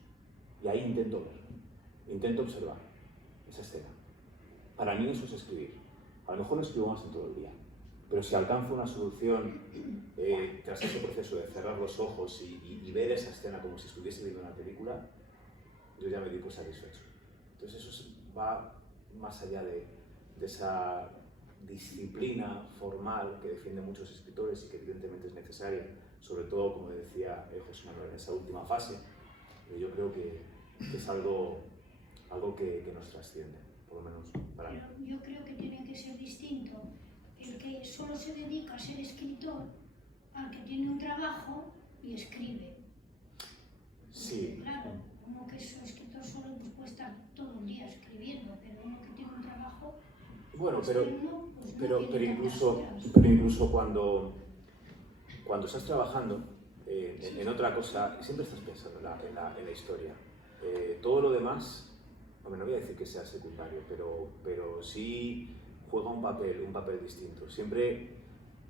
Y ahí intento ver, intento observar esa escena. Para mí eso es escribir. A lo mejor no escribo más en todo el día, pero si alcanzo una solución tras ese proceso de cerrar los ojos y ver esa escena como si estuviese viendo una película, yo ya me di por satisfecho. Entonces eso va más allá de esa disciplina formal que defienden muchos escritores y que evidentemente es necesaria, sobre todo, como decía José Manuel, en esa última fase. Yo creo que es algo que nos trasciende, por lo menos para mí. Pero yo creo que tiene que ser distinto el que solo se dedica a ser escritor al que tiene un trabajo y escribe. Sí. Claro, uno que es escritor solo pues puede estar todo el día escribiendo, pero uno que tiene un trabajo... Bueno, pues pero tiene tantas horas. incluso cuando estás trabajando en otra cosa, siempre estás pensando en la historia. Todo lo demás, hombre, no voy a decir que sea secundario, pero sí juega un papel distinto. Siempre,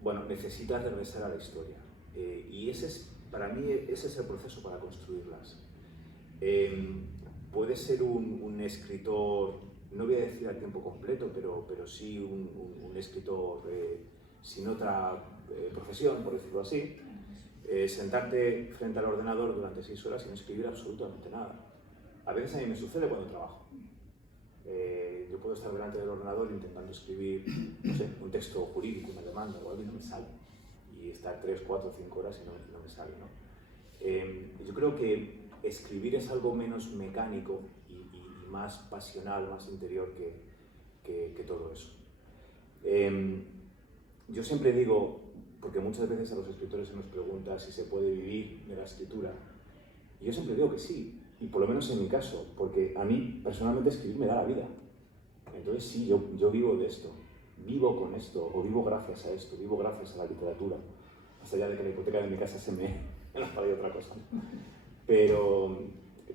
bueno, necesitas regresar a la historia. Y para mí ese es el proceso para construirlas. Puede ser un escritor, no voy a decir a tiempo completo, pero sí un escritor sin otra profesión, por decirlo así, sentarte frente al ordenador durante 6 horas sin escribir absolutamente nada. A veces a mí me sucede cuando trabajo. Yo puedo estar delante del ordenador intentando escribir, no sé, un texto jurídico, una demanda o algo y no me sale. Y estar 3, 4, 5 horas y no me sale, ¿no? Yo creo que escribir es algo menos mecánico y más pasional, más interior que todo eso. Yo siempre digo, porque muchas veces a los escritores se nos pregunta si se puede vivir de la escritura, y yo siempre digo que sí, y por lo menos en mi caso, porque a mí personalmente escribir me da la vida. Entonces sí, yo vivo de esto, vivo con esto, o vivo gracias a esto, vivo gracias a la literatura, más allá de que la hipoteca de mi casa se me la pague otra cosa. Pero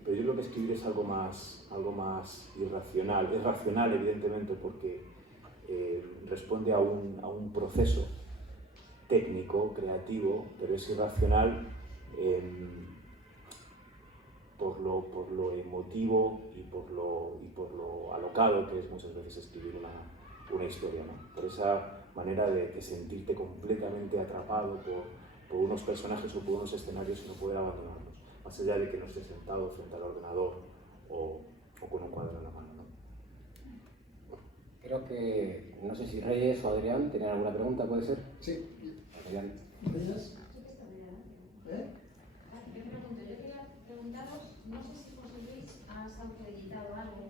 yo creo que escribir es algo más irracional. Es racional, evidentemente, porque responde a un proceso técnico, creativo, pero es irracional por lo emotivo y por lo alocado que es muchas veces escribir una historia, ¿no? Por esa manera de sentirte completamente atrapado por unos personajes o por unos escenarios y no poder abandonarlos, más allá de que no estés sentado frente al ordenador o con un cuaderno en la mano, ¿no? Creo que, no sé si Reyes o Adrián tienen alguna pregunta, ¿puede ser? Sí. Adrián. ¿Ellas? ¿Eh? Yo quería preguntaros, no sé si José Luis has autoeditado algo,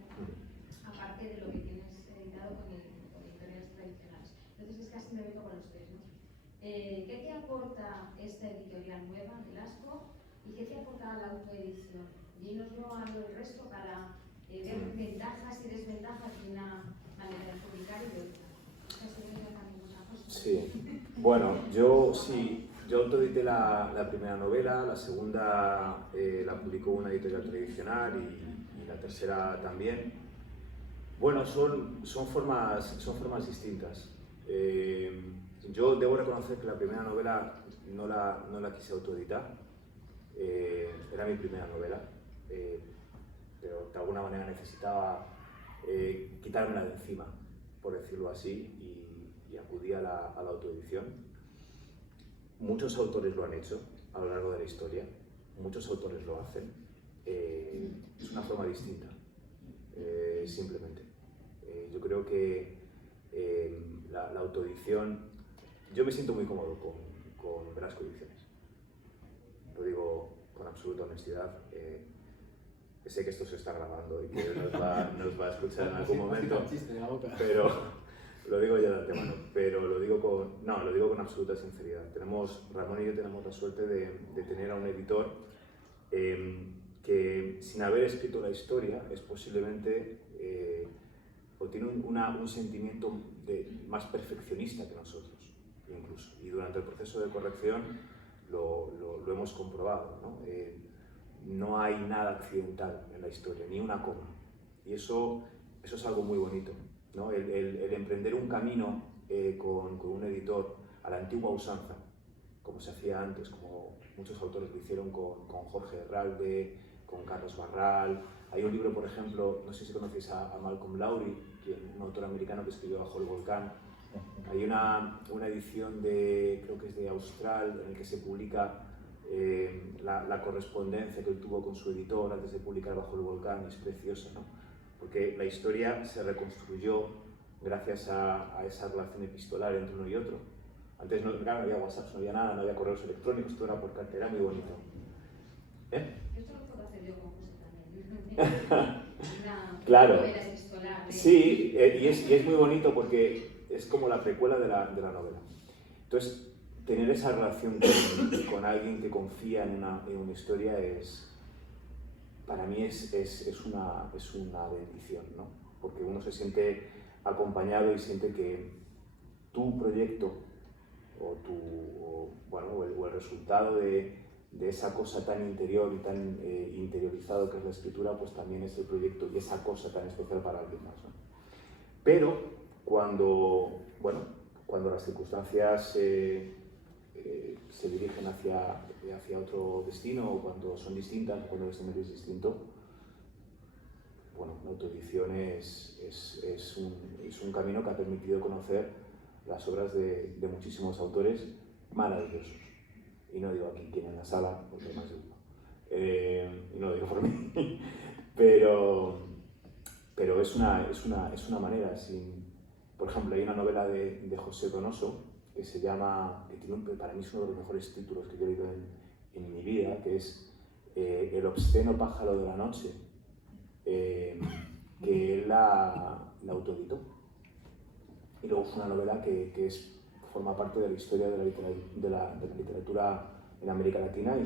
aparte de lo que tienes editado con editoriales tradicionales. Entonces es casi me vengo con los tres, ¿no? ¿Qué te aporta esta editorial nueva, Velasco, y qué te aporta la autoedición? Dínoslo al resto para ver ventajas y desventajas de una manera de publicar y de otra. Sí, bueno, yo autoedité la primera novela, la segunda la publicó una editorial tradicional y la tercera también. Bueno, son formas distintas. Yo debo reconocer que la primera novela no la quise autoeditar. Era mi primera novela, pero de alguna manera necesitaba quitármela de encima, por decirlo así, y acudí a la autoedición. Muchos autores lo han hecho a lo largo de la historia, muchos autores lo hacen. Es una forma distinta, simplemente. Yo creo que la autoedición, yo me siento muy cómodo con Velasco Ediciones. Lo digo con absoluta honestidad. Sé que esto se está grabando y que nos va a escuchar en algún momento, pero lo digo ya de antemano, pero lo digo con absoluta sinceridad. Ramón y yo tenemos la suerte de tener a un editor que, sin haber escrito la historia, es posiblemente o tiene un sentimiento más perfeccionista que nosotros, incluso. Y durante el proceso de corrección lo hemos comprobado, ¿no? No hay nada accidental en la historia, ni una coma. Y eso es algo muy bonito, ¿no? El emprender un camino con un editor a la antigua usanza, como se hacía antes, como muchos autores lo hicieron con Jorge Herralde, con Carlos Barral. Hay un libro, por ejemplo, no sé si conocéis a Malcolm Lowry, un autor americano que escribió Bajo el volcán. Hay una edición creo que es de Austral, en el que se publica la correspondencia que él tuvo con su editor antes de publicar Bajo el volcán. Es preciosa, ¿no? Porque la historia se reconstruyó gracias a esa relación epistolar entre uno y otro. Antes no había WhatsApp, no había nada, no había correos electrónicos, todo era por cartera, muy bonito. Esto lo puedo hacer yo con José también. Claro. Novela epistolar. Sí, y es muy bonito porque es como la precuela de la novela. Entonces, tener esa relación con alguien que confía en una historia para mí es una bendición, ¿no? Porque uno se siente acompañado y siente que tu proyecto o el resultado de esa cosa tan interior y tan interiorizado que es la escritura, pues también es el proyecto y esa cosa tan especial para alguien más, ¿no? Pero cuando las circunstancias se dirigen hacia otro destino, o cuando son distintas, o cuando el escenario es distinto, la autoedición es un camino que ha permitido conocer las obras de muchísimos autores maravillosos. Y no digo aquí quién en la sala, porque hay más de uno. Y no lo digo por mí. pero es una manera. Por ejemplo, hay una novela de José Donoso que se llama, para mí es uno de los mejores títulos que yo he leído en mi vida, que es El obsceno pájaro de la noche, que él la autoeditó. Y luego fue una novela que forma parte de la historia de la literatura en América Latina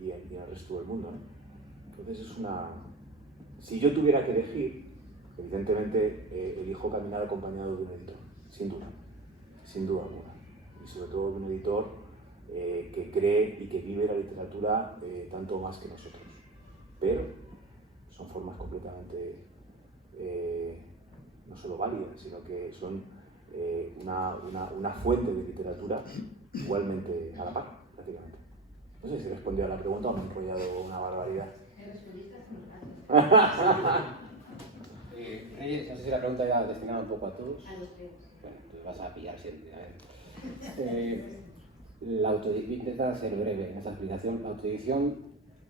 y en el resto del mundo, ¿no? Entonces si yo tuviera que elegir, evidentemente elijo caminar acompañado de un editor, sin duda alguna. Y sobre todo de un editor que cree y que vive la literatura tanto más que nosotros. Pero son formas completamente no solo válidas, sino que son una fuente de literatura igualmente a la par, prácticamente. No sé si he respondido a la pregunta o me he enrollado una barbaridad. Respondiste hace un rato. Reyes, no sé si la pregunta era destinada un poco a todos. A los tres. Bueno, entonces vas a pillar siempre. Voy a intentar ser breve en esta explicación. La autoedición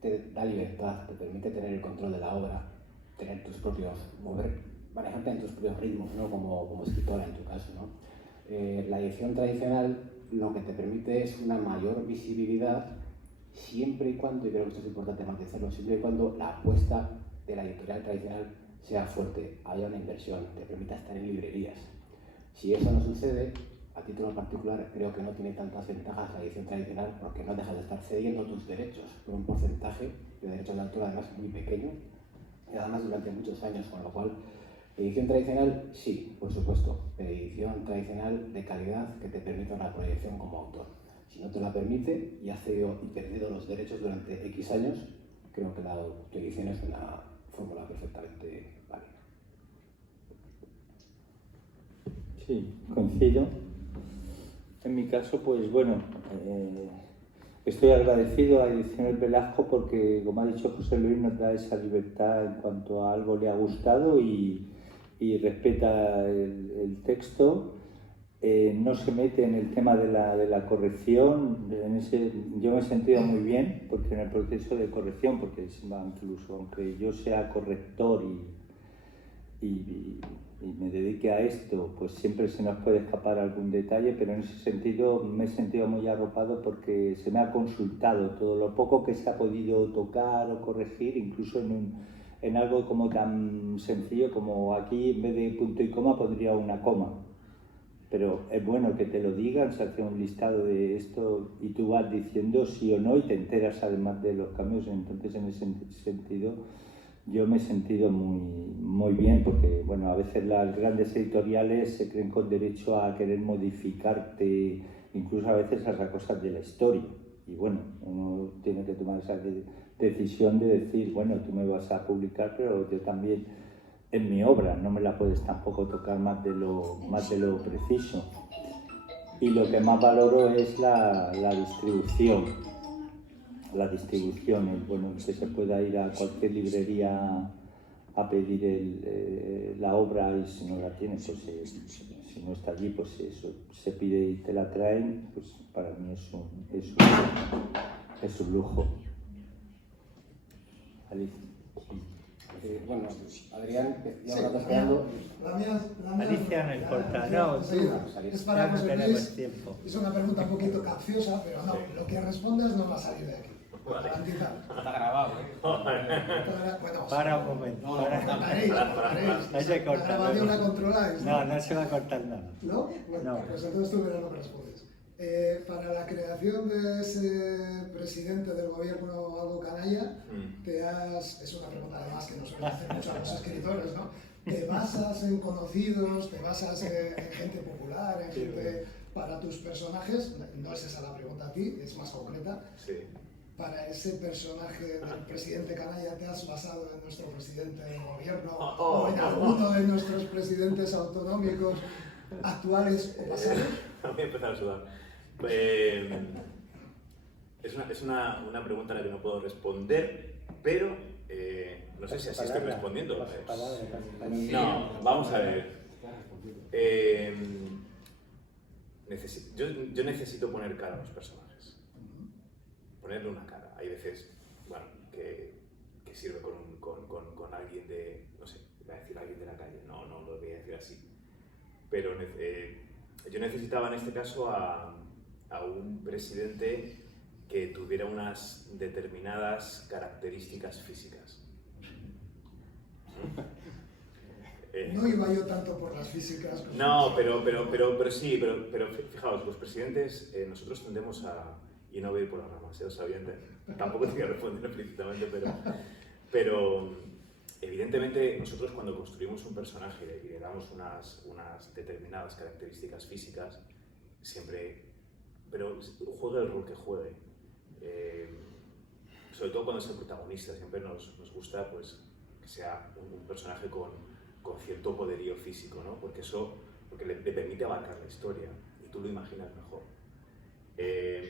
te da libertad, te permite tener el control de la obra, tener tus propios, manejarte en tus propios ritmos, ¿no? como escritora en tu caso, ¿no? La edición tradicional lo que te permite es una mayor visibilidad siempre y cuando, y creo que esto es importante matizarlo, siempre y cuando la apuesta de la editorial tradicional sea fuerte, haya una inversión, te permita estar en librerías. Si eso no sucede, a título particular, creo que no tiene tantas ventajas la edición tradicional porque no dejas de estar cediendo tus derechos por un porcentaje de derechos de autor además muy pequeño y además durante muchos años, con lo cual edición tradicional sí, por supuesto, pero edición tradicional de calidad que te permita una proyección como autor. Si no te la permite y has cedido y perdido los derechos durante X años, creo que la autoedición es una fórmula perfectamente válida. Sí, coincido. En mi caso, pues bueno, estoy agradecido a Ediciones Velasco porque, como ha dicho José Luis, nos da esa libertad en cuanto a algo le ha gustado y respeta el texto. No se mete en el tema de la corrección. Yo me he sentido muy bien porque en el proceso de corrección, porque incluso aunque yo sea corrector y me dedique a esto, pues siempre se nos puede escapar algún detalle, pero en ese sentido me he sentido muy arropado porque se me ha consultado todo lo poco que se ha podido tocar o corregir, incluso en algo como tan sencillo como aquí en vez de punto y coma pondría una coma. Pero es bueno que te lo digan, se hace un listado de esto y tú vas diciendo sí o no y te enteras además de los cambios. Entonces en ese sentido yo me he sentido muy bien porque bueno, a veces las grandes editoriales se creen con derecho a querer modificarte incluso a veces hasta cosas de la historia y bueno, uno tiene que tomar esa decisión de decir bueno, tú me vas a publicar pero yo también en mi obra, no me la puedes tampoco tocar más de lo preciso. Y lo que más valoro es la distribución. La distribución, bueno, que se pueda ir a cualquier librería a pedir la obra y si no la tiene, pues si no está allí, pues eso se pide y te la traen, pues para mí es un lujo. Alicia. Bueno, Adrián, ya me está esperando. La mía Alicia no importa, no, es para no José tenemos Luis. tiempo. Es una pregunta un poquito capciosa, pero no, lo que respondas no va a salir de aquí. Garantizado. Está grabado, ¿eh? Bueno, Para un momento. cortaréis. No se corta. La grabación la controláis, ¿no? No se va a cortar nada. ¿No? Bueno, No. pues entonces tú verás lo que respondes. Para la creación de ese presidente del gobierno algo canalla, es una pregunta además que nos suele hacer mucho a los escritores, ¿no? ¿Te basas en conocidos, te basas en gente popular, en gente para tus personajes? No es esa la pregunta a ti, es más concreta. Sí. Para ese personaje del presidente canalla, ¿te has basado en nuestro presidente del gobierno o en alguno de nuestros presidentes autonómicos actuales o pasados? Voy a empezar a sudar. Es una pregunta a la que no puedo responder, pero no sé si así estoy respondiendo. No, vamos a ver. Yo necesito poner cara a los personajes. Ponerle una cara. Hay veces, bueno, que sirve con alguien de, no sé, voy a decir alguien de la calle, no lo voy a decir así. Pero yo necesitaba en este caso a un presidente que tuviera unas determinadas características físicas. No iba yo tanto por las físicas. No, pero sí, pero fijaos, los presidentes, nosotros tendemos a, y no voy a ir por las ramas, os sabía tampoco te voy a responder explícitamente, pero evidentemente nosotros cuando construimos un personaje y le damos unas determinadas características físicas, siempre, pero juegue el rol que juegue, sobre todo cuando es el protagonista, siempre nos gusta pues, que sea un personaje con cierto poderío físico, ¿no? Porque le permite abarcar la historia y tú lo imaginas mejor.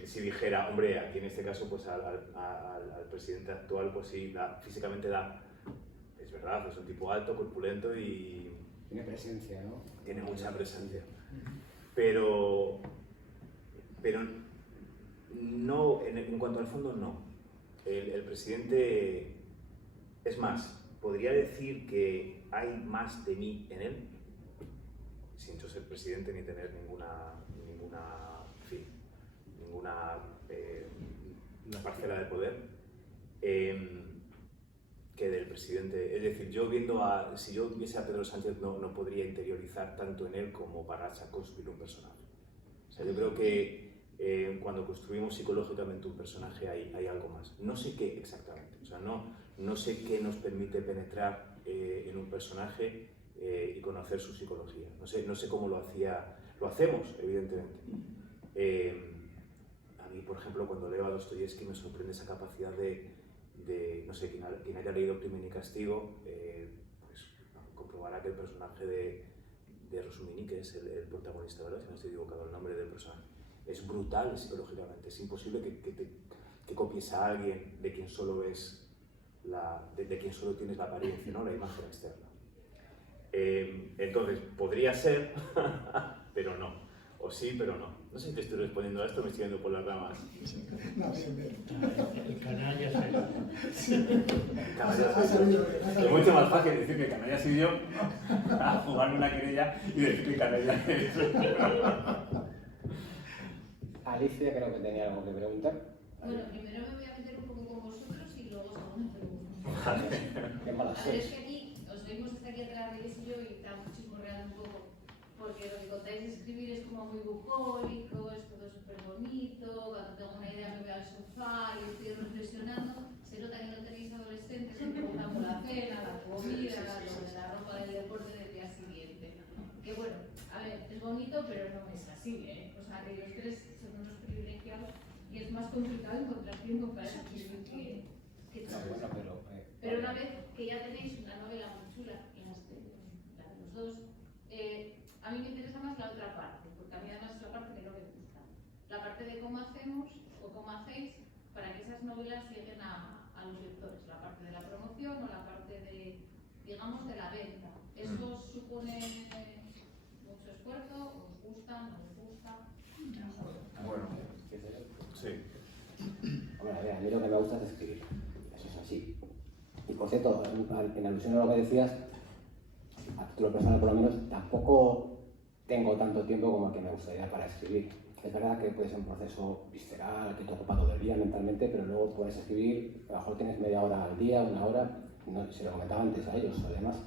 Si dijera, hombre, aquí en este caso pues al presidente actual, pues sí, físicamente es verdad, es un tipo alto, corpulento y... Tiene presencia, ¿no? Tiene mucha presencia. Pero no, en cuanto al fondo, no. El presidente, es más, podría decir que hay más de mí en él, sin yo ser presidente ni tener ninguna parcela de poder, que del presidente. Es decir, si yo viese a Pedro Sánchez no podría interiorizar tanto en él como para construir un personaje. O sea, yo creo que cuando construimos psicológicamente un personaje hay algo más. No sé qué exactamente, o sea, no sé qué nos permite penetrar en un personaje y conocer su psicología. No sé cómo lo hacemos, evidentemente. A mí, por ejemplo, cuando leo a Dostoyevsky me sorprende esa capacidad de no sé, quien haya leído Crimen y Castigo, pues comprobará que el personaje de Rosumini, que es el protagonista, ¿verdad? Si no estoy equivocado, el nombre del personaje. es brutal psicológicamente. Es imposible que copies a alguien de quien solo ves de quien solo tienes la apariencia, ¿no? La imagen externa. Entonces, podría ser, pero no. O sí, pero no. No sé si te estoy respondiendo a esto o me estoy yendo por las ramas. No, bien, bien. El canalla se Canalla soy yo. Es mucho más fácil decir que canalla soy yo a jugarme una querella y decir que canalla es. Alicia creo que tenía algo que preguntar. Bueno, primero me voy a meter un poco con vosotros y luego segunda pregunta. Qué mala A ver, es sois. que aquí os vemos hasta aquí atrás de y yo y estamos chismorreando un poco, porque lo que contáis de escribir es como muy bucólico, es todo súper bonito, cuando tengo una idea me voy al sofá y estoy reflexionando, se nota que no tenéis adolescentes que preguntan la cena, la comida, la ropa del deporte del día siguiente. Que bueno, a ver, es bonito, pero no es así, ¿eh? O sea, que los tres son unos privilegiados y es más complicado encontrar tiempo para escribir que No, todos. bueno, Pero una vez que ya tenéis una novela muy chula, y la de los dos, a mí me interesa más la otra parte, porque a mí además es la parte que no me gusta. La parte de cómo hacemos o cómo hacéis para que esas novelas lleguen a los lectores, la parte de la promoción o la parte de, digamos, de la venta. ¿Eso supone mucho esfuerzo? ¿Os gusta? ¿No os gusta? Bueno, sí. Hombre, a ver, a mí lo que me gusta es escribir. Eso es así. Y por cierto, en alusión a lo que decías, a título personal por lo menos, tampoco tengo tanto tiempo como el que me gustaría para escribir. Es verdad que puede ser un proceso visceral, que te ocupa todo el día mentalmente, pero luego puedes escribir, a lo mejor tienes media hora al día, una hora, no, se lo comentaba antes a ellos, además.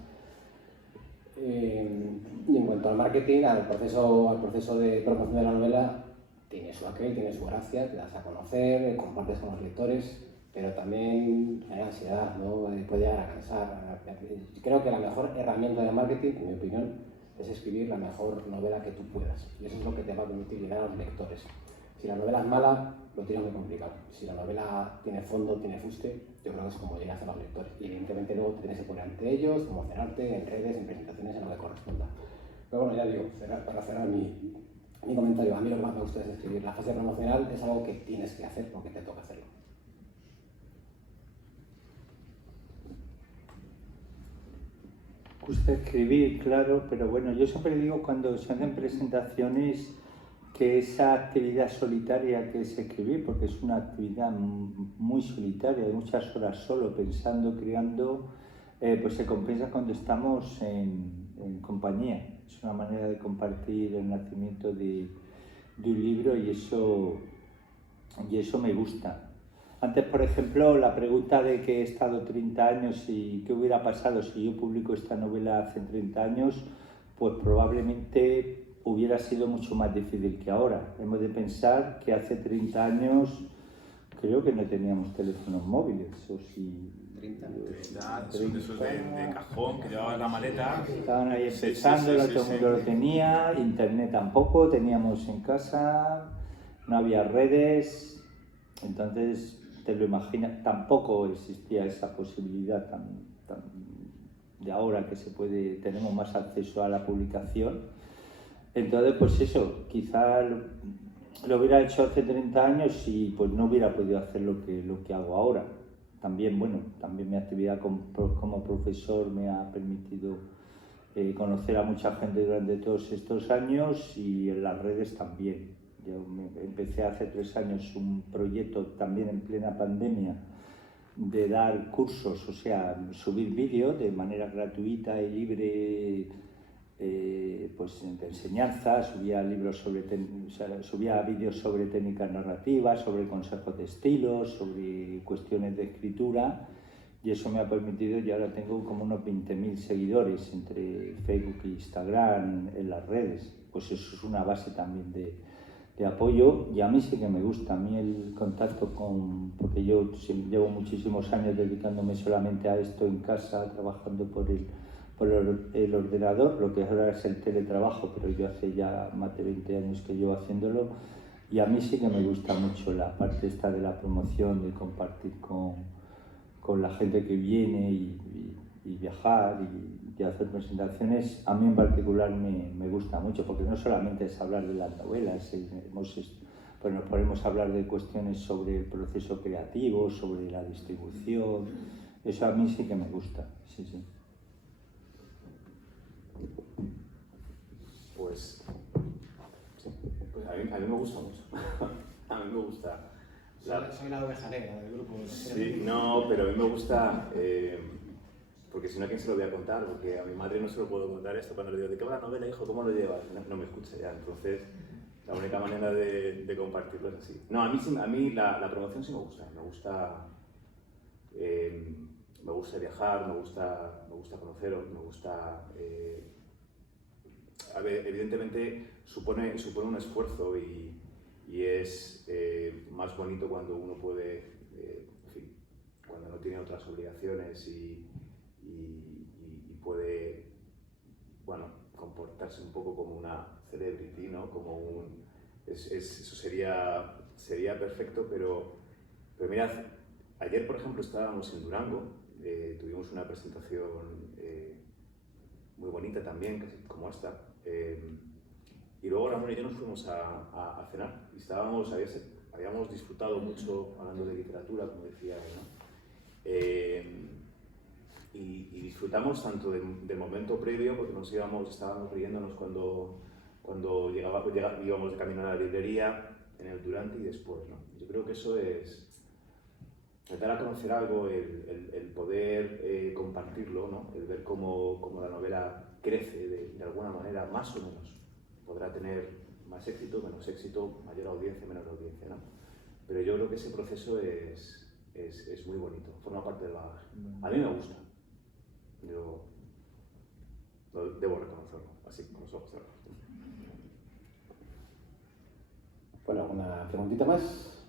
Y en cuanto al marketing, al proceso de promoción de la novela, tiene su aquel, tiene su gracia, te das a conocer, compartes con los lectores, pero también hay ansiedad, ¿no? Puede llegar a cansar. Creo que la mejor herramienta de marketing, en mi opinión, es escribir la mejor novela que tú puedas. Y eso es lo que te va a permitir llegar a los lectores. Si la novela es mala, lo tienes muy complicado. Si la novela tiene fondo, tiene fuste, yo creo que es como llegas a los lectores. Y evidentemente luego te tienes que poner ante ellos, promocionarte en redes, en presentaciones, en lo que corresponda. Pero bueno, ya digo, para cerrar mi comentario, a mí lo que más me gusta es escribir. La fase promocional es algo que tienes que hacer porque te toca hacerlo. Gusta escribir, claro, pero bueno, yo siempre digo cuando se hacen presentaciones que esa actividad solitaria que es escribir, porque es una actividad muy solitaria, de muchas horas solo, pensando, creando, pues se compensa cuando estamos en compañía. Es una manera de compartir el nacimiento de un libro y eso me gusta. Antes, por ejemplo, la pregunta de que he estado 30 años y qué hubiera pasado si yo publico esta novela hace 30 años, pues probablemente hubiera sido mucho más difícil que ahora. Hemos de pensar que hace 30 años creo que no teníamos teléfonos móviles, o si... 30. Son de esos de cajón que llevabas la maleta. Estaban ahí empezando, todo el mundo lo tenía, internet tampoco, teníamos en casa, no había redes, entonces te lo imaginas, tampoco existía esa posibilidad tan de ahora que tenemos más acceso a la publicación. Entonces, pues eso, quizá lo hubiera hecho hace 30 años y pues no hubiera podido hacer lo que hago ahora. También, bueno, también mi actividad como profesor me ha permitido conocer a mucha gente durante todos estos años y en las redes también. Yo empecé hace 3 años un proyecto también en plena pandemia de dar cursos, o sea, subir vídeos de manera gratuita y libre, pues de enseñanza, subía vídeos sobre técnicas narrativas, sobre consejos de estilo, sobre cuestiones de escritura, y eso me ha permitido, y ahora tengo como unos 20.000 seguidores entre Facebook e Instagram en las redes. Pues eso es una base también de apoyo, y a mí sí que me gusta, a mí el contacto porque yo llevo muchísimos años dedicándome solamente a esto en casa, trabajando por el ordenador, lo que ahora es el teletrabajo, pero yo hace ya más de 20 años que llevo haciéndolo, y a mí sí que me gusta mucho la parte esta de la promoción, de compartir con la gente que viene y viajar y hacer presentaciones. A mí en particular me gusta mucho, porque no solamente es hablar de las novelas, pues nos ponemos a hablar de cuestiones sobre el proceso creativo, sobre la distribución. Eso a mí sí que me gusta, sí, sí. Pues, sí, pues a mí me gusta mucho. A mí me gusta. Soy la oveja negra del grupo. Sí, no, pero a mí me gusta, porque si no, ¿a quién se lo voy a contar? Porque a mi madre no se lo puedo contar esto cuando le digo, ¿de qué va la novela, hijo? ¿Cómo lo llevas? No me escucha ya, entonces la única manera de compartirlo es así. No, a mí la promoción sí me gusta, me gusta viajar, me gusta conoceros, me gusta... a ver, evidentemente supone un esfuerzo y es más bonito cuando uno puede, en fin, cuando no tiene otras obligaciones y puede, bueno, comportarse un poco como una celebrity, ¿no? Como eso sería perfecto, pero mirad, ayer, por ejemplo, estábamos en Durango, tuvimos una presentación muy bonita también, casi como esta, y luego Ramón y yo nos fuimos a cenar y habíamos disfrutado mucho hablando de literatura, como decía él, ¿no? Y disfrutamos tanto del momento previo, porque estábamos riéndonos cuando íbamos de camino a la librería, en el durante y después, ¿no? Yo creo que eso es dar a conocer algo, el poder compartirlo, ¿no? El ver cómo la novela crece de alguna manera, más o menos. Podrá tener más éxito, menos éxito, mayor audiencia, menor audiencia, ¿no? Pero yo creo que ese proceso es muy bonito, forma parte del bagaje. A mí me gusta. Yo debo reconocerlo, así, con los ojos cerrados. Bueno, ¿alguna preguntita más?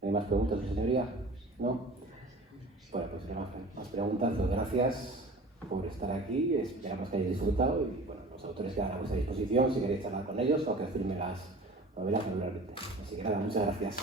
¿Hay más preguntas, su señoría? ¿No? Bueno, pues más preguntas. Pues gracias por estar aquí. Esperamos que hayáis disfrutado y bueno, los autores quedan a vuestra disposición si queréis charlar con ellos o que firme las novelas regularmente. Así que nada, muchas gracias.